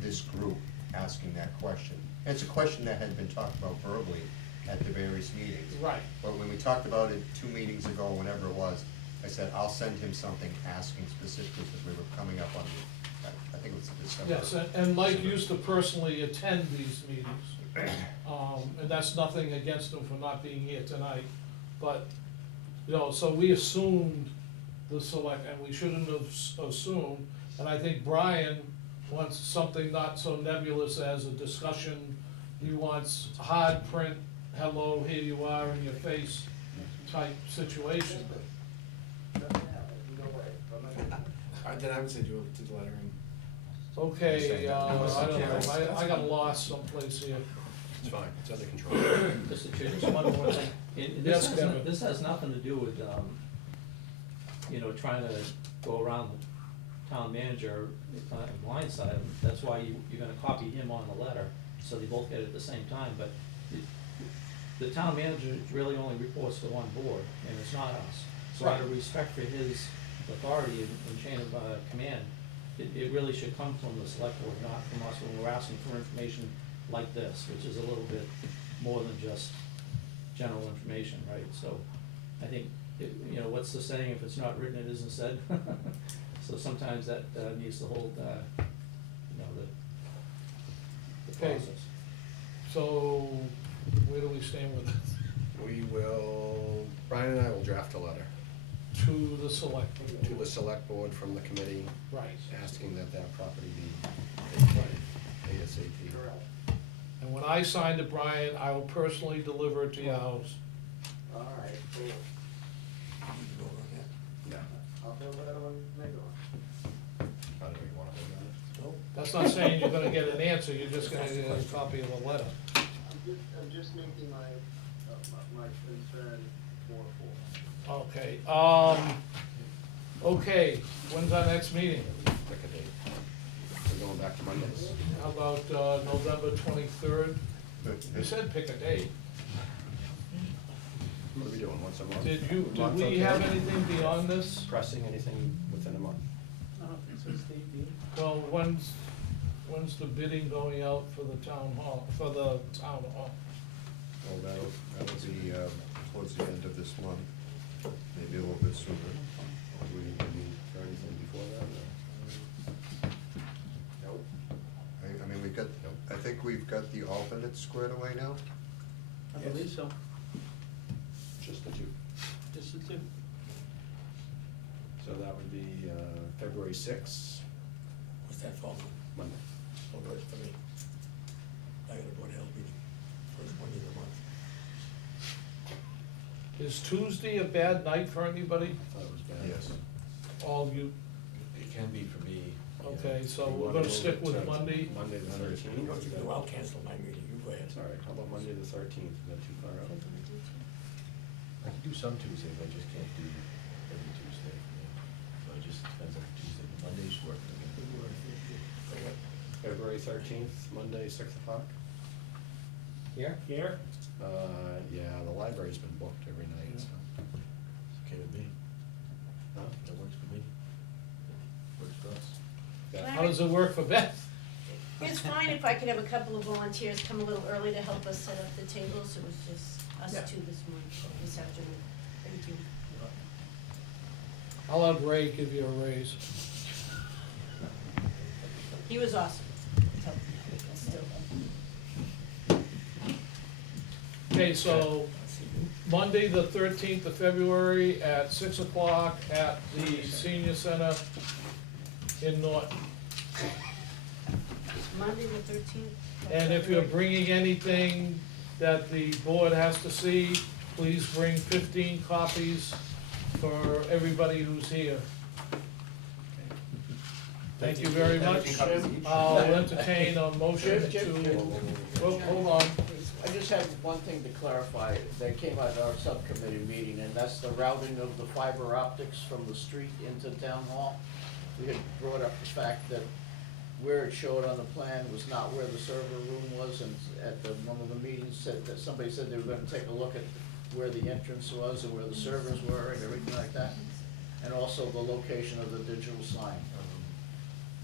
this group asking that question. And it's a question that had been talked about verbally at the various meetings. Right. But when we talked about it 2 meetings ago, whenever it was, I said, I'll send him something asking specifically, because we were coming up on the, I think it was December. Yes, and Mike used to personally attend these meetings. And that's nothing against him for not being here tonight, but, you know, so we assumed the select, and we shouldn't have assumed, and I think Brian wants something not so nebulous as a discussion. He wants hard print, hello, here you are in your face type situation. Doesn't happen, either way, from Then I would say do the lettering. Okay, I don't know, I got lost someplace here. It's fine, it's under control. Mr. Chair, just one more thing. And Yes, Kevin. this has nothing to do with, you know, trying to go around the town manager and blindside him. That's why you're gonna copy him on the letter, so they both get it at the same time, but the town manager really only reports to one board, and it's not us. So out of respect for his authority and chain of command, it really should come from the select board, not from us when we're asking for information like this, which is a little bit more than just general information, right? So I think, you know, what's the saying, if it's not written, it isn't said? So sometimes that needs to hold, you know, the Okay. process. So, where do we stand with this? We will, Brian and I will draft a letter To the select board? to the select board from the committee, Right. asking that that property be vacated ASAP. And when I sign to Brian, I will personally deliver it to your house. All right, cool. Yeah. I'll do whatever they go. I don't know, you wanna hold on it? That's not saying you're gonna get an answer, you're just gonna get a copy of the letter. I'm just making my concern more full. Okay, okay, when's our next meeting? Pick a date. We're going back to Mondays. How about, November 23rd? You said pick a date. What are we doing, once a month? Did Month, we okay. have anything beyond this? Pressing anything within a month? I don't think so, Steve. Well, when's the bidding going out for the town hall, for the town hall? Well, that'll be, towards the end of this month, maybe a little bit sooner. Do we need for anything before that, or? Nope. I mean, we've got, I think we've got the alternates squared away now. I believe so, Just the two. just the two. So that would be, February sixth, What's that for? Monday. Oh, good for me. I got a board of health meeting, first Monday of the month. Is Tuesday a bad night for anybody? I thought it was bad. Yes. All you, It can be for me. okay, so You we're wanna gonna move stick it with to Monday? Monday the You thirteenth? know, you do, I'll cancel my meeting, you go ahead. It's all right, how about Monday the thirteenth, is that too far out? I can do some Tuesdays, I just can't do every Tuesday. So it just depends on Tuesday, but Mondays work for me. February thirteenth, Monday, 6 o'clock? Here? Here? Yeah, the library's been booked every night, so. It's okay with me, Huh? that works for me. Works for us. Yeah. How does it work for Beth? It's fine if I could have a couple of volunteers come a little early to help us set up the tables, it was just us Yeah. two this afternoon. Thank you. I'll have Ray give you a raise. He was awesome. Still. Okay, so Monday, the 13th of February at 6 o'clock at the senior center in Norton. Monday the 13th. And if you're bringing anything that the board has to see, please bring 15 copies for everybody who's here. Thank you very much. I'll entertain a motion to, well, hold on. I just had one thing to clarify, that came out of our subcommittee meeting, and that's the routing of the fiber optics from the street into town hall. We had brought up the fact that where it showed on the plan was not where the server room was, and at one of the meetings said that somebody said they were gonna take a look at where the entrance was and where the servers were and everything like that, and also the location of the digital sign.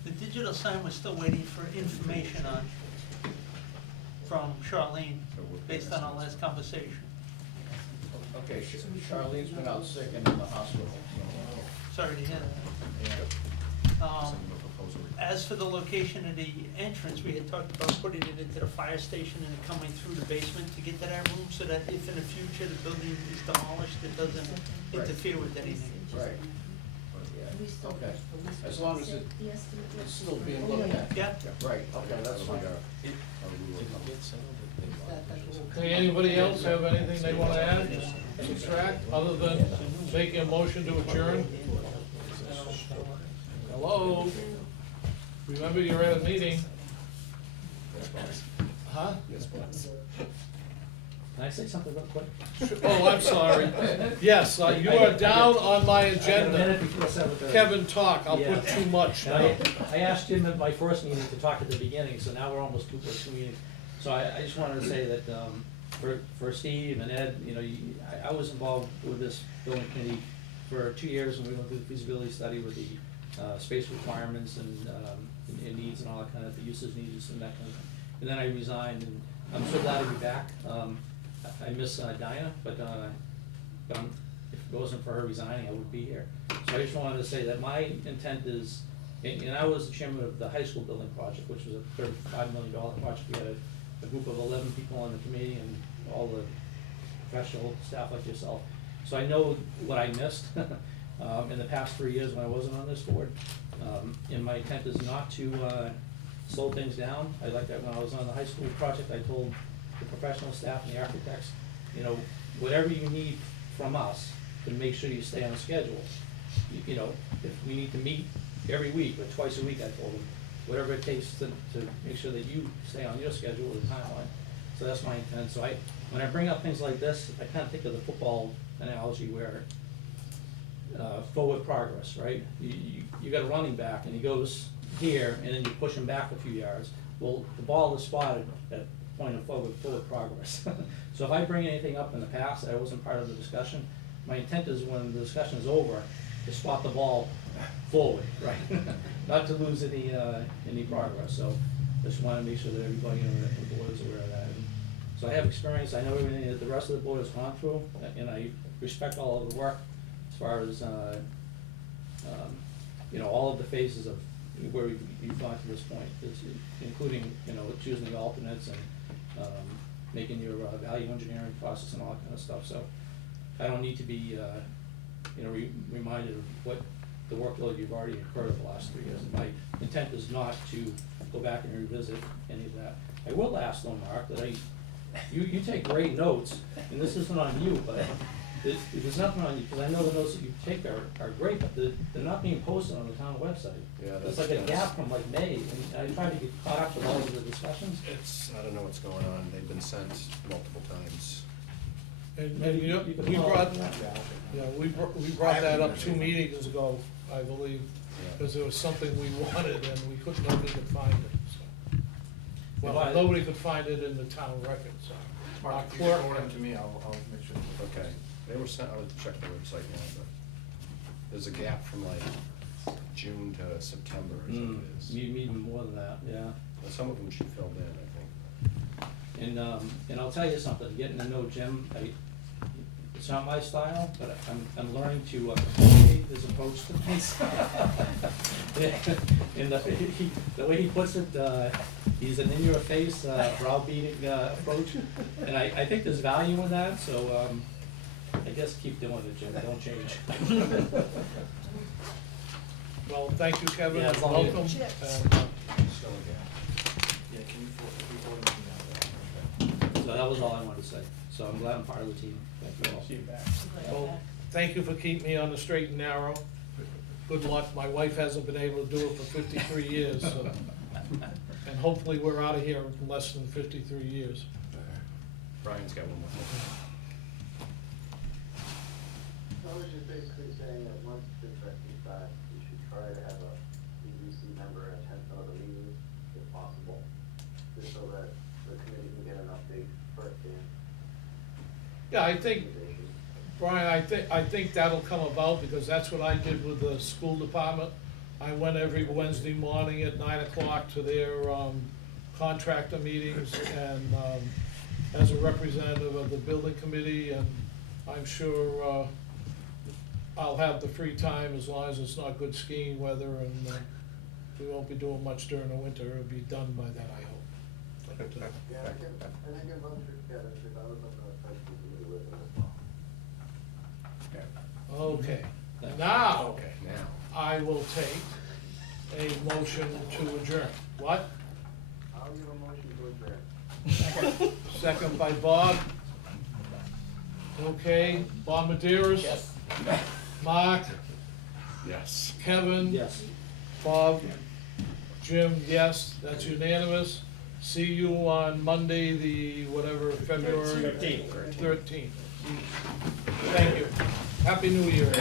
The digital sign was still waiting for information on, from Charlene, based on our last conversation. Okay, Charlene's been out sick and in the hospital, Sorry to hear that. Send them a proposal. As for the location of the entrance, we had talked about putting it into the fire station and coming through the basement to get to that room, so that if in the future the building is demolished, it doesn't Right. interfere with anything. Right. Yeah, okay, as long as it's still being looked at. Yeah, Right, okay, that's fine. Okay, anybody else have anything they wanna add, subtract, other than making a motion to adjourn? Hello? Remember you're at a meeting. Huh? Yes, boss. Can I say something real quick? Oh, I'm sorry. Yes, you are down on my I got a agenda. minute before 7:30. Kevin, talk, I'll Yeah. put too much And now. I asked him at my first meeting to talk at the beginning, so now we're almost two meetings. So I just wanted to say that, for Steve and Ed, you know, I was involved with this building committee for 2 years, and we went through the feasibility study with the, space requirements and needs and all that kind of, the uses needs and that kind of thing. And then I resigned, and I'm so glad to be back. I miss Dinah, but if it wasn't for her resigning, I would be here. So I just wanted to say that my intent is, and I was the chairman of the high school building project, which was a $35 million project. We had a group of 11 people on the committee and all the professional staff like yourself. So I know what I missed in the past 3 years when I wasn't on this board. And my intent is not to slow things down. I like that when I was on the high school project, I told the professional staff and the architects, you know, whatever you need from us to make sure you stay on schedule. You know, if we need to meet every week or twice a week, I told them, whatever it takes to make sure that you stay on your schedule with the timeline. So that's my intent. So when I bring up things like this, I kind of think of the football analogy where forward progress, right? You got a running back and he goes here and then you push him back a few yards. Well, the ball is spotted at point of forward progress. So if I bring anything up in the past that I wasn't part of the discussion, my intent is when the discussion is over, to spot the ball forward, right? Not to lose any progress. So just want to make sure that everybody on the board is aware of that. And so I have experience, I know everything that the rest of the board has gone through, and I respect all of the work as far as, you know, all of the phases of where you've gone to this point, including, you know, choosing the alternates and making your value engineering process and all that kind of stuff. So I don't need to be, you know, reminded of what the workload you've already incurred the last 3 years. And my intent is not to go back and revisit any of that. I will ask though, Mark, that you take great notes, and this isn't on you, but there's nothing on you, because I know the notes that you take are great, but they're not being posted on the town website. Yeah, There's that's- like a gap from like May, and I try to get caught up with all of the discussions. I don't know what's going on, they've been sent multiple times. And you know, You can we follow brought, up on that. yeah, we brought that up 2 meetings ago, I believe, Yeah. because there was something we wanted and we couldn't, nobody could find it, so. Well, If I- nobody could find it in the town record, so. Our Mark, if you clerk- forward them to me, I'll make sure. Okay, they were sent, I'll check the website now, but there's a gap from like June to September or something it is. Even more than that, yeah. Well, some of them should fill in, I think. And I'll tell you something, getting to know Jim, it's not my style, but I'm learning to appreciate his approach to things. And the way he puts it, he's an in-your-face, browbeating approach, and I think there's value in that, so I guess keep doing it, Jim, don't change. Well, thank you, Kevin, Yeah, and as long as- welcome. Chips. And, Still a gap. Yeah, can you forward them to me now? So that was all I wanted to say, so I'm glad I'm part of the team, thank you all. See you back. well, thank you for keeping me on the straight and narrow. Good luck, my wife hasn't been able to do it for 53 years, so. And hopefully we're out of here in less than 53 years. Brian's got one more thing. I was just basically saying that once the trustees back, we should try to have a EDC member attend some of the meetings if possible, just so that the committee can get an update firsthand. Yeah, I think, Brian, I think that'll come about, because that's what I did with the school department. I went every Wednesday morning at 9 o'clock to their contractor meetings, and as a representative of the building committee, and I'm sure I'll have the free time as long as it's not good skiing weather, and we won't be doing much during the winter. It'll be done by then, I hope. But, Yeah, I think in most respects, if I was on the trustees committee with them as well. okay, now. Okay, now. I will take a motion to adjourn. What? I'll give a motion to adjourn. Second by Bob. Okay, Bob Maderas. Yes. Mark, Yes. Kevin. Yes. Bob? Jim, yes, that's unanimous. See you on Monday, the whatever, February 13th. 13th. Thank you. Happy New Year.